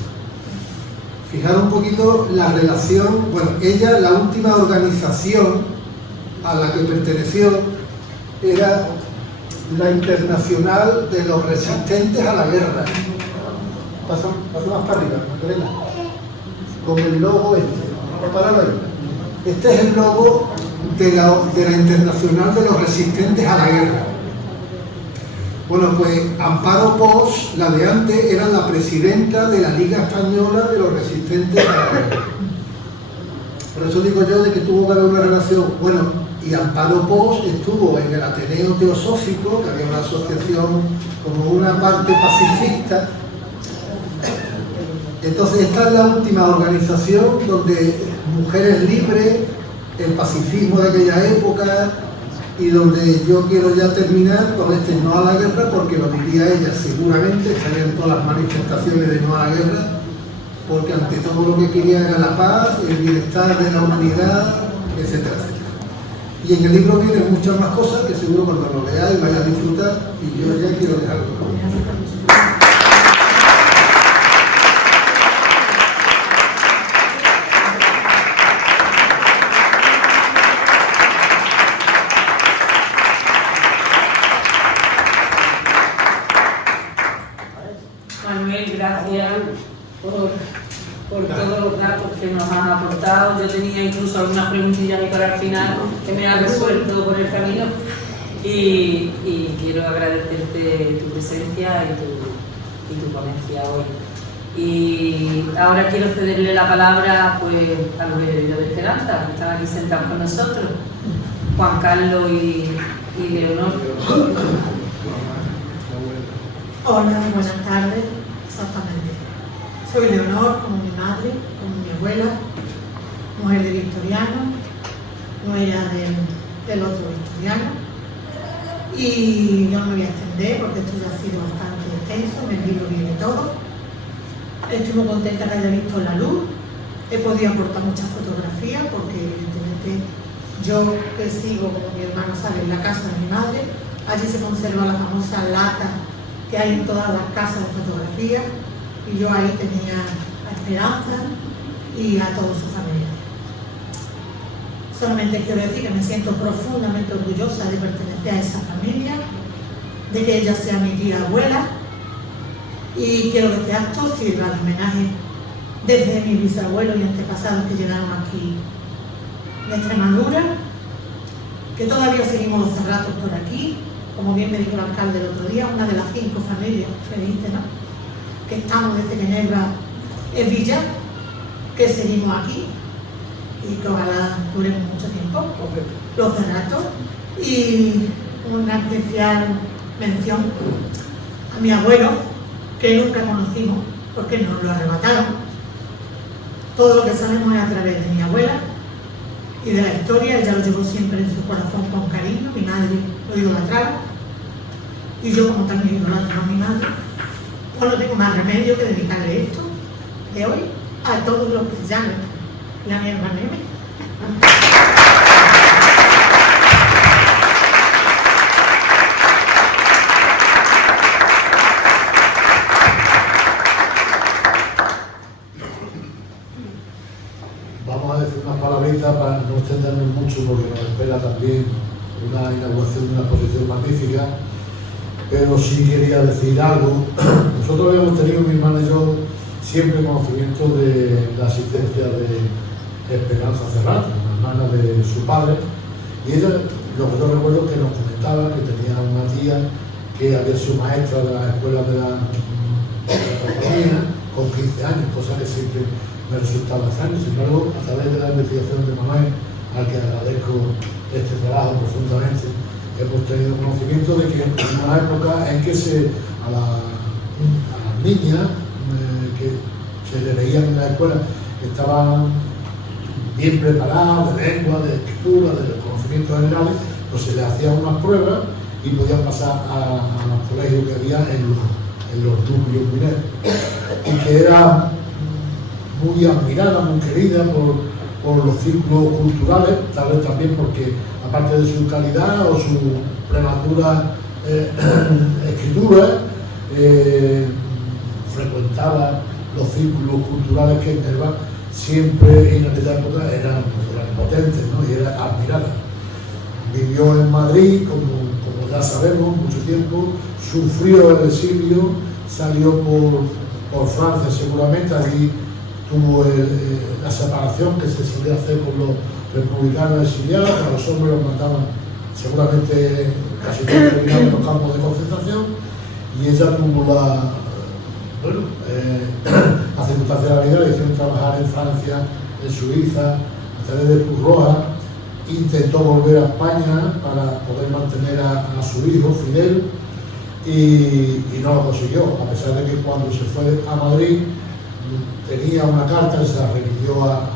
Fijaros un poquito la relación. Bueno, ella, la última organización a la que perteneció era la Internacional de los Resistentes a la Guerra. Pasa más para arriba, Elena. Con el logo este. Paralo ahí. Este es el logo de la Internacional de los Resistentes a la Guerra. Bueno, pues Amparo Pos, la de antes, era la presidenta de la Liga Española de los Resistentes a la Guerra. Por eso digo yo de que tuvo que haber una relación, bueno, y Amparo Pos estuvo en el Ateneo Teosófico, que había una asociación como una parte pacifista. Entonces esta es la última organización donde Mujeres Libres, el pacifismo de aquella época, y donde yo quiero ya terminar con este no a la guerra, porque lo diría ella seguramente, estarían todas las manifestaciones de no a la guerra, porque ante todo lo que quería era la paz, el bienestar de la humanidad, etcétera, etcétera. Y en el libro vienen muchas más cosas que seguro cuando lo veáis vais a disfrutar, y yo ya quiero dejarlo. Manuel, gracias por todos los datos que nos has aportado. Yo tenía incluso algunas preguntillas para el final que me has resuelto por el camino y quiero agradecerte tu presencia y tu ponencia hoy. Y ahora quiero cederle la palabra pues, a los herederos de Esperanza, que están aquí sentados con nosotros, Juan Carlos y Leonor. Hola, buenas tardes. Exactamente. Soy Leonor, como mi madre, como mi abuela, mujer de Victoriano, nuera del otro Victoriano. Y no me voy a extender porque esto ya ha sido bastante extenso, en el libro viene todo. Estoy muy contenta que haya visto la luz. He podido aportar muchas fotografías porque evidentemente yo que sigo, como mi hermano sabe, en la casa de mi madre. Allí se conserva la famosa lata que hay en todas las casas de fotografía, y yo ahí tenía a Esperanza y a toda su familia. Solamente quiero decir que me siento profundamente orgullosa de pertenecer a esa familia, de que ella sea mi tía abuela, y quiero que este acto sirva de homenaje desde mis bisabuelos y antepasados que llegaron aquí de Extremadura, que todavía seguimos los cerratos por aquí. Como bien me dijo el alcalde el otro día, una de las 5 familias que dijiste, ¿no?, que estamos desde que Nerva es villa, que seguimos aquí y que ojalá duremos mucho tiempo, los cerratos. Y una especial mención a mi abuelo, que nunca conocimos porque nos lo arrebataron. Todo lo que sabemos es a través de mi abuela y de la historia. Ella lo llevó siempre en su corazón con cariño, mi madre lo idolatraba, y yo, como también idolatro a mi madre, pues no tengo más remedio que dedicarle esto de hoy a todos los que llaman la mi hermana Neme. Vamos a decir unas palabritas para no extendernos mucho porque nos espera también una inauguración de una exposición magnífica, pero sí quería decir algo. Nosotros habíamos tenido, mi hermana y yo, siempre conocimiento de la asistencia de Esperanza Cerrato, una hermana de su padre, y ella, lo que yo recuerdo que nos comentaba que tenía una tía que había sido maestra de la escuela de la economía con 15 años, cosa que siempre me resultaba extraño. Sin embargo, a través de la investigación de Manuel, al que agradezco este trabajo profundamente, hemos tenido conocimiento de que en una época en que a las niñas que se le veían en la escuela estaban bien preparadas de lengua, de escritura, de conocimientos generales, pues se les hacían unas pruebas y podían pasar a los colegios que había en los núcleos mineros, y que era muy admirada, muy querida por los círculos culturales, tal vez también porque, aparte de su calidad o su prematura escritura, frecuentaba los círculos culturales que en Nerva siempre en aquella época eran potentes, ¿no?, y era admirada. Vivió en Madrid, como ya sabemos, mucho tiempo, sufrió el exilio, salió por Francia seguramente, allí tuvo la separación que se solía hacer con los republicanos exiliados, que a los hombres los mataban seguramente casi todos terminados en los campos de concentración, y ella tuvo la circunstancia de la vida, le hicieron trabajar en Francia, en Suiza, través de Cruz Roja, intentó volver a España para poder mantener a su hijo Fidel y no lo consiguió, a pesar de que cuando se fue a Madrid tenía una carta, se la remitió al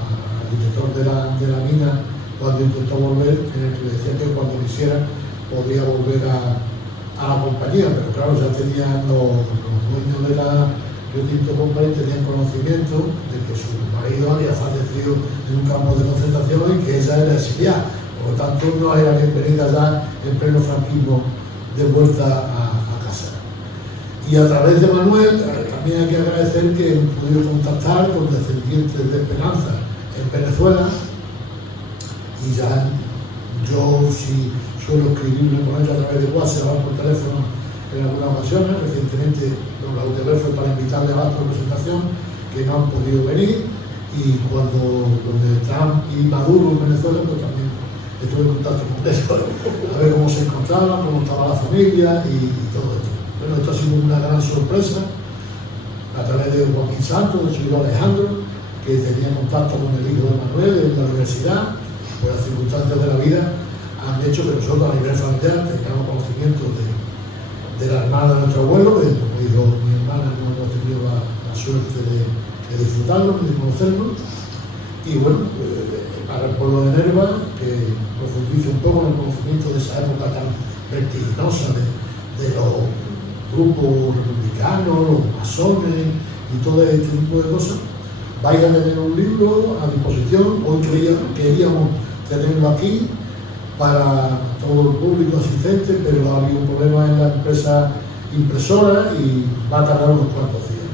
director de la mina cuando intentó volver, en el que le decía que cuando quisiera podría volver a la compañía, pero claro, ya tenían los dueños de la Río Tinto Company tenían conocimiento de que su marido había fallecido en un campo de concentración y que ella era exiliada, por lo tanto no era bienvenida ya en pleno franquismo de vuelta a casa. Y a través de Manuel también hay que agradecer que hemos podido contactar con descendientes de Esperanza en Venezuela, y ya yo sí suelo escribirle con ellos a través de WhatsApp, por teléfono en algunas ocasiones. Recientemente la UTV fue para invitarle a la presentación, que no han podido venir, y cuando los de Trump y Maduro en Venezuela, pues también estuve en contacto con ellos, a ver cómo se encontraban, cómo estaba la familia y todo esto. Bueno, esto ha sido una gran sorpresa, a través de Joaquín Santos, de su hijo Alejandro, que tenía contacto con el hijo de Manuel en la universidad, por las circunstancias de la vida, han hecho que nosotros a nivel familiar tengamos conocimiento de la hermana de nuestro abuelo, que como dijo mi hermana, no hemos tenido la suerte de disfrutarlo, de conocerlo, y bueno, para el pueblo de Nerva, que profundice un poco en el conocimiento de esa época tan vertiginosa de los grupos republicanos, los masones y todo este tipo de cosas. Vaya a tener un libro a disposición. Hoy queríamos tenerlo aquí para todo el público asistente, pero ha habido un problema en la empresa impresora y va a tardar unos cuantos días.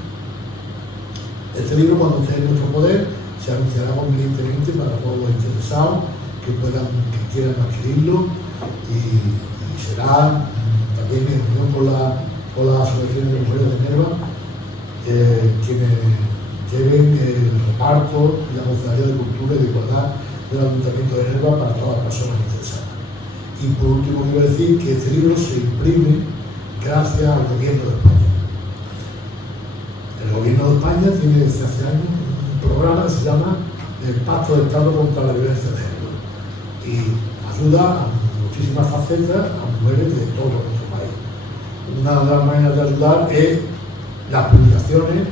Este libro, cuando esté en nuestro poder, se anunciará convenientemente para todos los interesados que quieran adquirirlo, y será también en unión con la Asociación de Mujeres de Nerva quienes lleven el reparto y la Concejalía de Cultura y de Igualdad del Ayuntamiento de Nerva para todas las personas interesadas. Y por último, quiero decir que este libro se imprime gracias al Gobierno de España. El Gobierno de España tiene desde hace años un programa que se llama el Pacto de Estado contra la Violencia de Género, y ayuda a muchísimas facetas a mujeres de todo nuestro país. Una de las maneras de ayudar es las publicaciones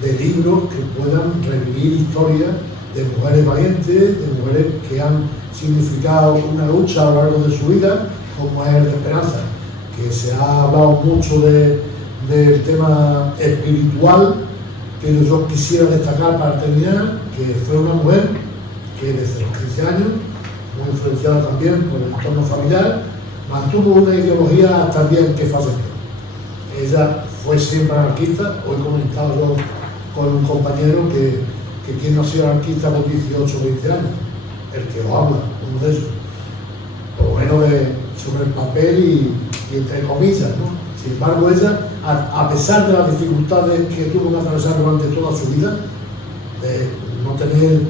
de libros que puedan revivir historias de mujeres valientes, de mujeres que han significado una lucha a lo largo de su vida, como es el de Esperanza, que se ha hablado mucho del tema espiritual, pero yo quisiera destacar para terminar que fue una mujer que desde los 15 años, muy influenciada también por el entorno familiar, mantuvo una ideología hasta el día en que falleció. Ella fue siempre anarquista. Hoy comentaba yo con un compañero que quien no ha sido anarquista con 18 o 20 años, el que os habla, uno de ellos, por lo menos sobre el papel y entre comillas, ¿no? Sin embargo, ella, a pesar de las dificultades que tuvo que atravesar durante toda su vida, de no tener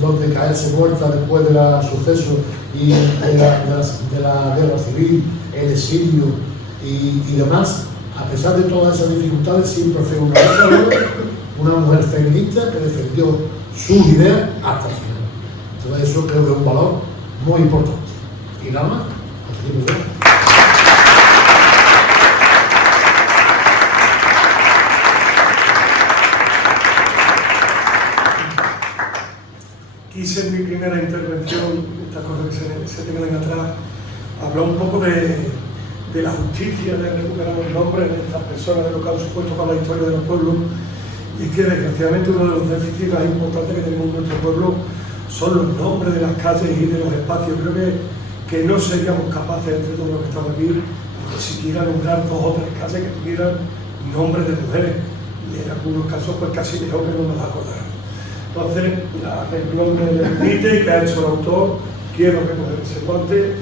donde caerse muerta después del suceso y de la guerra civil, el exilio y demás, a pesar de todas esas dificultades, siempre fue una mujer feminista que defendió sus ideas hasta el final. Entonces eso creo que es un valor muy importante. Y nada más. Quise en mi primera intervención, estas cosas que se te quedan atrás, hablar un poco de la justicia, de recuperar el nombre de estas personas, de lo que han supuesto para la historia de los pueblos. Y es que desgraciadamente uno de los déficits más importantes que tenemos en nuestro pueblo son los nombres de las calles y de los espacios. Creo que no seríamos capaces, entre todos los que estamos aquí, de siquiera nombrar 2 o 3 calles que tuvieran nombres de mujeres, y en algunos casos pues casi mejor que no nos acordáramos. Entonces, la reunión del invite que ha hecho el autor, quiero recoger ese guante,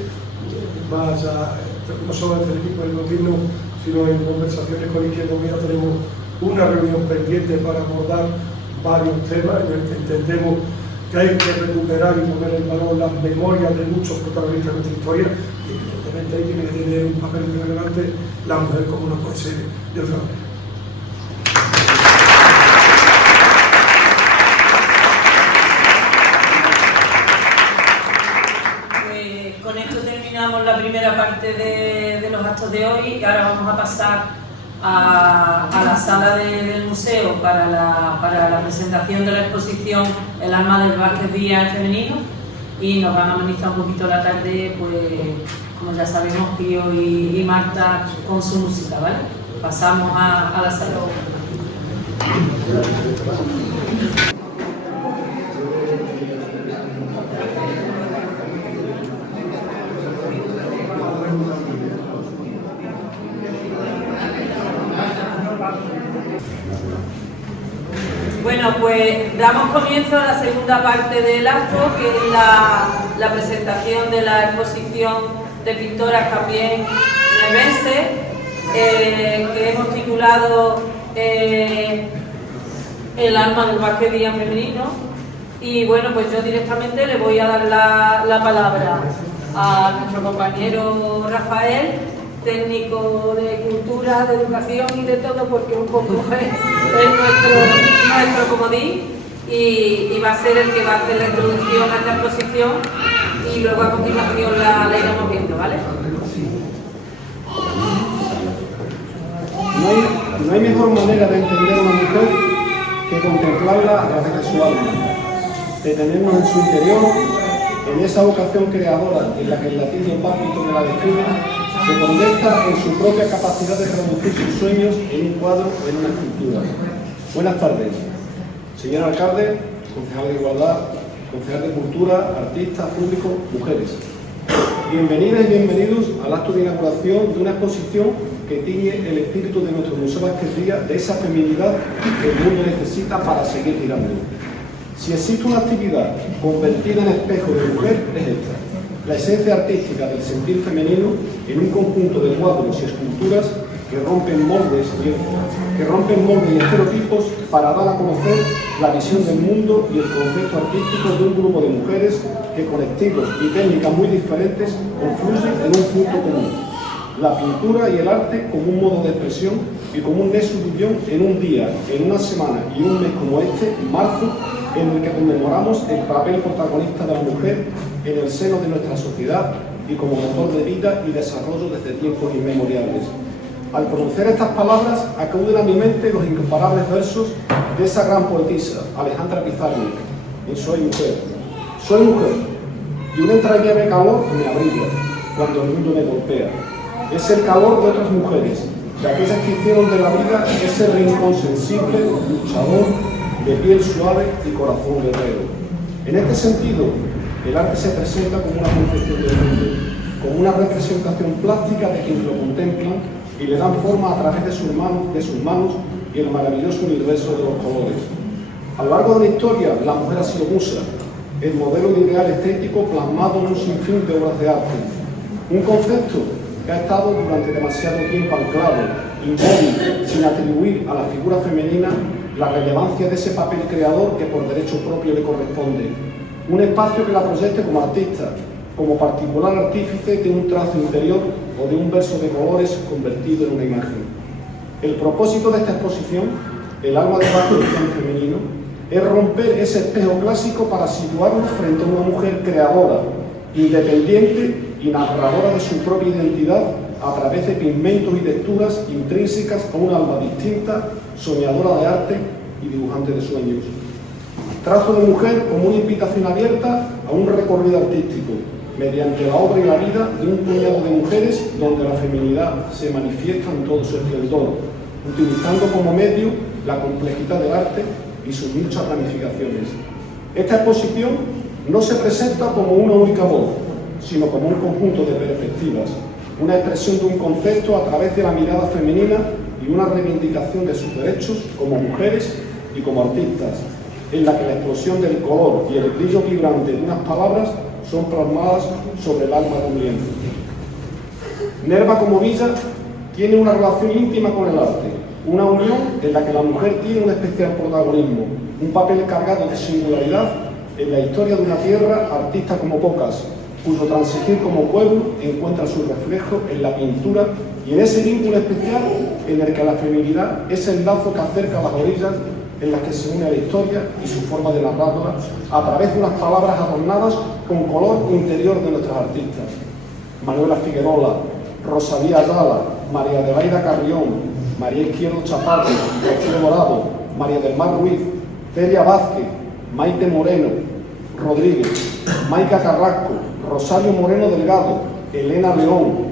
no solo en el equipo del gobierno, sino en conversaciones con Izquierda Unida tenemos una reunión pendiente para abordar varios temas en los que entendemos que hay que recuperar y poner en valor las memorias de muchos protagonistas de nuestra historia, y evidentemente ahí tiene que tener un papel muy relevante la mujer, como no puede ser de otra manera. primera parte de los actos de hoy y ahora vamos a pasar a la sala del museo para la presentación de la exposición El alma del Vázquez Díaz femenino, y nos van a amenizar un poquito la tarde, pues como ya sabemos, Pío y Marta con su música, ¿vale? Pasamos a la sala. Bueno, pues damos comienzo a la segunda parte del acto, que es la presentación de la exposición de pintoras también nevenses, que hemos titulado El alma del Vázquez Díaz femenino. Y bueno, pues yo directamente le voy a dar la palabra a nuestro compañero Rafael, técnico de cultura, de educación y de todo, porque un poco es nuestro comodín, y va a ser el que va a hacer la introducción a esta exposición y luego a continuación la iremos viendo, ¿vale? No hay mejor manera de entender a una mujer que contemplarla a través de su alma, detenernos en su interior, en esa vocación creadora en la que el latín Papito me la define, se conecta en su propia capacidad de traducir sus sueños en un cuadro o en una escultura. Buenas tardes, señor alcalde, concejal de Igualdad, concejal de Cultura, artistas, público, mujeres. Bienvenidas y bienvenidos al acto de inauguración de una exposición que tiñe el espíritu de nuestro Museo Vázquez Díaz, de esa feminidad que el mundo necesita para seguir girando. Si existe una actividad convertida en espejo de mujer, es esta. La esencia artística del sentir femenino en un conjunto de cuadros y esculturas que rompen moldes y estereotipos para dar a conocer la visión del mundo y el concepto artístico de un grupo de mujeres que con estilos y técnicas muy diferentes confluyen en un punto común: la pintura y el arte como un modo de expresión y como un nexo de unión en un día, en una semana y un mes como este, marzo, en el que conmemoramos el papel protagonista de la mujer en el seno de nuestra sociedad y como motor de vida y desarrollo desde tiempos inmemoriales. Al pronunciar estas palabras, acuden a mi mente los incomparables versos de esa gran poetisa, Alejandra Pizarnik, en Soy mujer. Soy mujer, y un entrañable calor me abriga cuando el mundo me golpea. Es el calor de otras mujeres, de aquellas que hicieron de la vida ese rincón sensible, luchador, de piel suave y corazón guerrero. En este sentido, el arte se presenta como una concepción del mundo, como una representación plástica de quienes lo contemplan y le dan forma a través de sus manos y el maravilloso universo de los colores. A lo largo de la historia, la mujer ha sido musa, el modelo ideal estético plasmado en un sinfín de obras de arte. Un concepto que ha estado durante demasiado tiempo anclado, inmóvil, sin atribuir a la figura femenina la relevancia de ese papel creador que por derecho propio le corresponde. Un espacio que la proyecte como artista, como particular artífice de un trazo interior o de un verso de colores convertido en una imagen. El propósito de esta exposición, El alma del Vázquez Díaz femenino, es romper ese espejo clásico para situarnos frente a una mujer creadora, independiente y narradora de su propia identidad a través de pigmentos y texturas intrínsecas a un alma distinta, soñadora de arte y dibujante de sueños. Trazo de mujer como una invitación abierta a un recorrido artístico, mediante la obra y la vida de un puñado de mujeres donde la feminidad se manifiesta en todo su esplendor, utilizando como medio la complejidad del arte y sus muchas ramificaciones. Esta exposición no se presenta como una única voz, sino como un conjunto de perspectivas, una expresión de un concepto a través de la mirada femenina y una reivindicación de sus derechos como mujeres y como artistas, en la que la explosión del color y el brillo vibrante de unas palabras son plasmadas sobre el alma de un lienzo. Nerva como villa tiene una relación íntima con el arte, una unión en la que la mujer tiene un especial protagonismo, un papel cargado de singularidad en la historia de una tierra artista como pocas, cuyo transigir como pueblo encuentra su reflejo en la pintura y en ese vínculo especial en el que la feminidad es el lazo que acerca las orillas en las que se une a la historia y su forma de narrarla a través de unas palabras adornadas con color interior de nuestras artistas. Manuela Figuerola, Rosalía Ayala, María Adelaida Carrión, María Izquierdo Chaparro, Rocío Dorado, María del Mar Ruiz, Celia Vázquez, Maite Moreno Rodríguez, Maica Carrasco, Rosario Moreno Delgado, Elena León,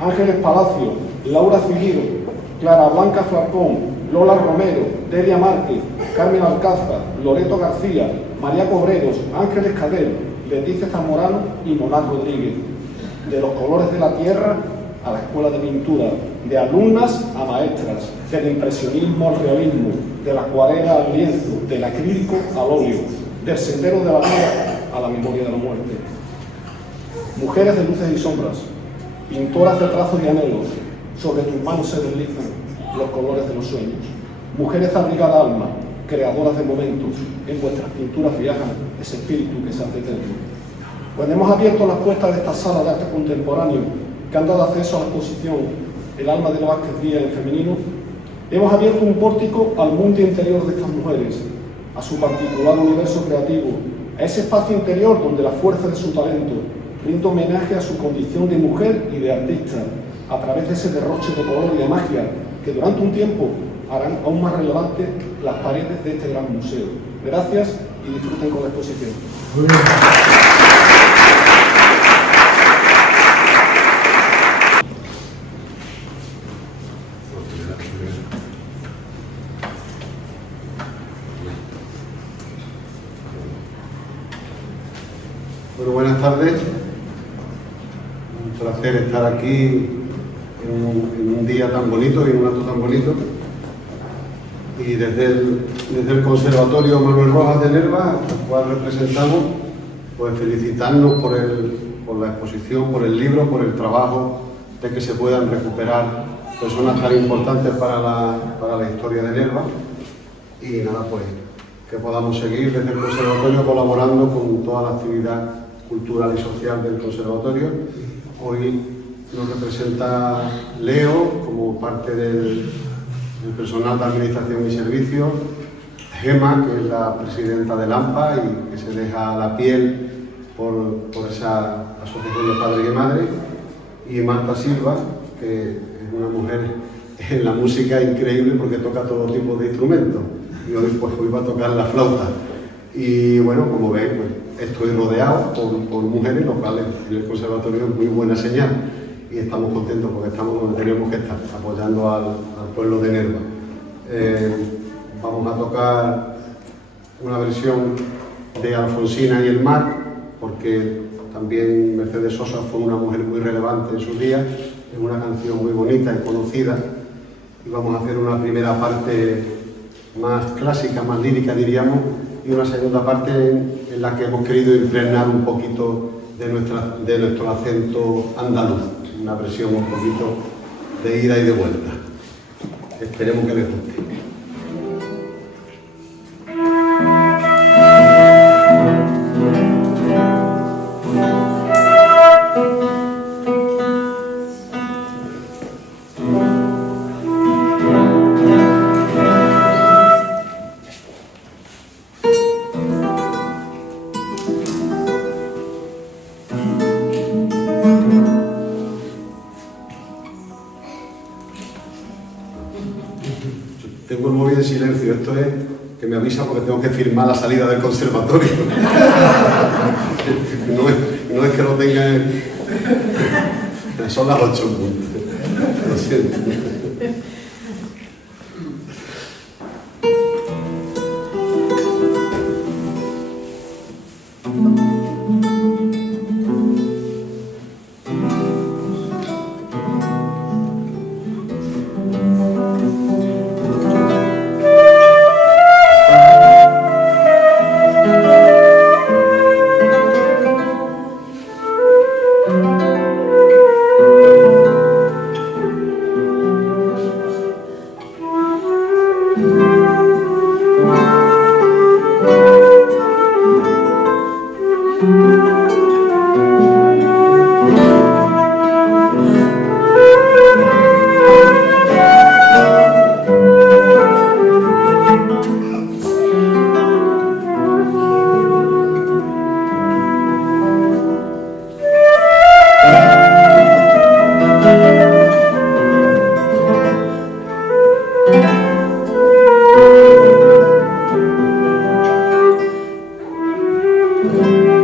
Ángeles Palacio, Laura Ciguiro, Clara Blanca Flarcón, Lola Romero, Delia Márquez, Carmen Alcázar, Loreto García, María Cobreros, Ángeles Cadel, Leticia Zamorano y Monar Rodríguez. De los colores de la tierra a la escuela de pintura, de alumnas a maestras, del impresionismo al realismo, de la acuarela al lienzo, del acrílico al óleo, del sendero de la vida a la memoria de la muerte. Mujeres de luces y sombras, pintoras de trazos y anhelos, sobre tus manos se deslizan los colores de los sueños. Mujeres de abrigada alma, creadoras de momentos, en vuestras pinturas viajan ese espíritu que se hace eterno. Cuando hemos abierto las puertas de esta sala de arte contemporáneo, que han dado acceso a la exposición El alma de Vázquez Díaz en femenino, hemos abierto un pórtico al mundo interior de estas mujeres, a su particular universo creativo, a ese espacio interior donde la fuerza de su talento rinde homenaje a su condición de mujer y de artista, a través de ese derroche de color y de magia que durante un tiempo harán aún más relevantes las paredes de este gran museo. Gracias y disfruten con la exposición. Muy bien. Bueno, buenas tardes. Un placer estar aquí en un día tan bonito y en un acto tan bonito. Y desde el Conservatorio Manuel Rojas de Nerva, al cual representamos, pues felicitarnos por la exposición, por el libro, por el trabajo de que se puedan recuperar personas tan importantes para la historia de Nerva. Y nada, pues que podamos seguir desde el Conservatorio colaborando con toda la actividad cultural y social del Conservatorio. Hoy nos representa Leo como parte del personal de Administración y Servicios, Gema, que es la presidenta del AMPA y que se deja la piel por esa asociación de padres y madres, y Marta Silva, que es una mujer en la música increíble porque toca todo tipo de instrumentos, y hoy va a tocar la flauta. Y bueno, como ven, pues estoy rodeado por mujeres, lo cual en el Conservatorio es muy buena señal, y estamos contentos porque estamos donde tenemos que estar, apoyando al pueblo de Nerva. Vamos a tocar una versión de Alfonsina y el mar, porque también Mercedes Sosa fue una mujer muy relevante en sus días, es una canción muy bonita y conocida, y vamos a hacer una primera parte más clásica, más lírica diríamos, y una segunda parte en la que hemos querido impregnar un poquito de nuestro acento andaluz, una versión un poquito de ida y de vuelta. Esperemos que les guste. Tengo el móvil en silencio, esto es que me avisa porque tengo que firmar la salida del conservatorio. No es que lo tenga en... Son las 8 en punto. Lo siento. Gracias.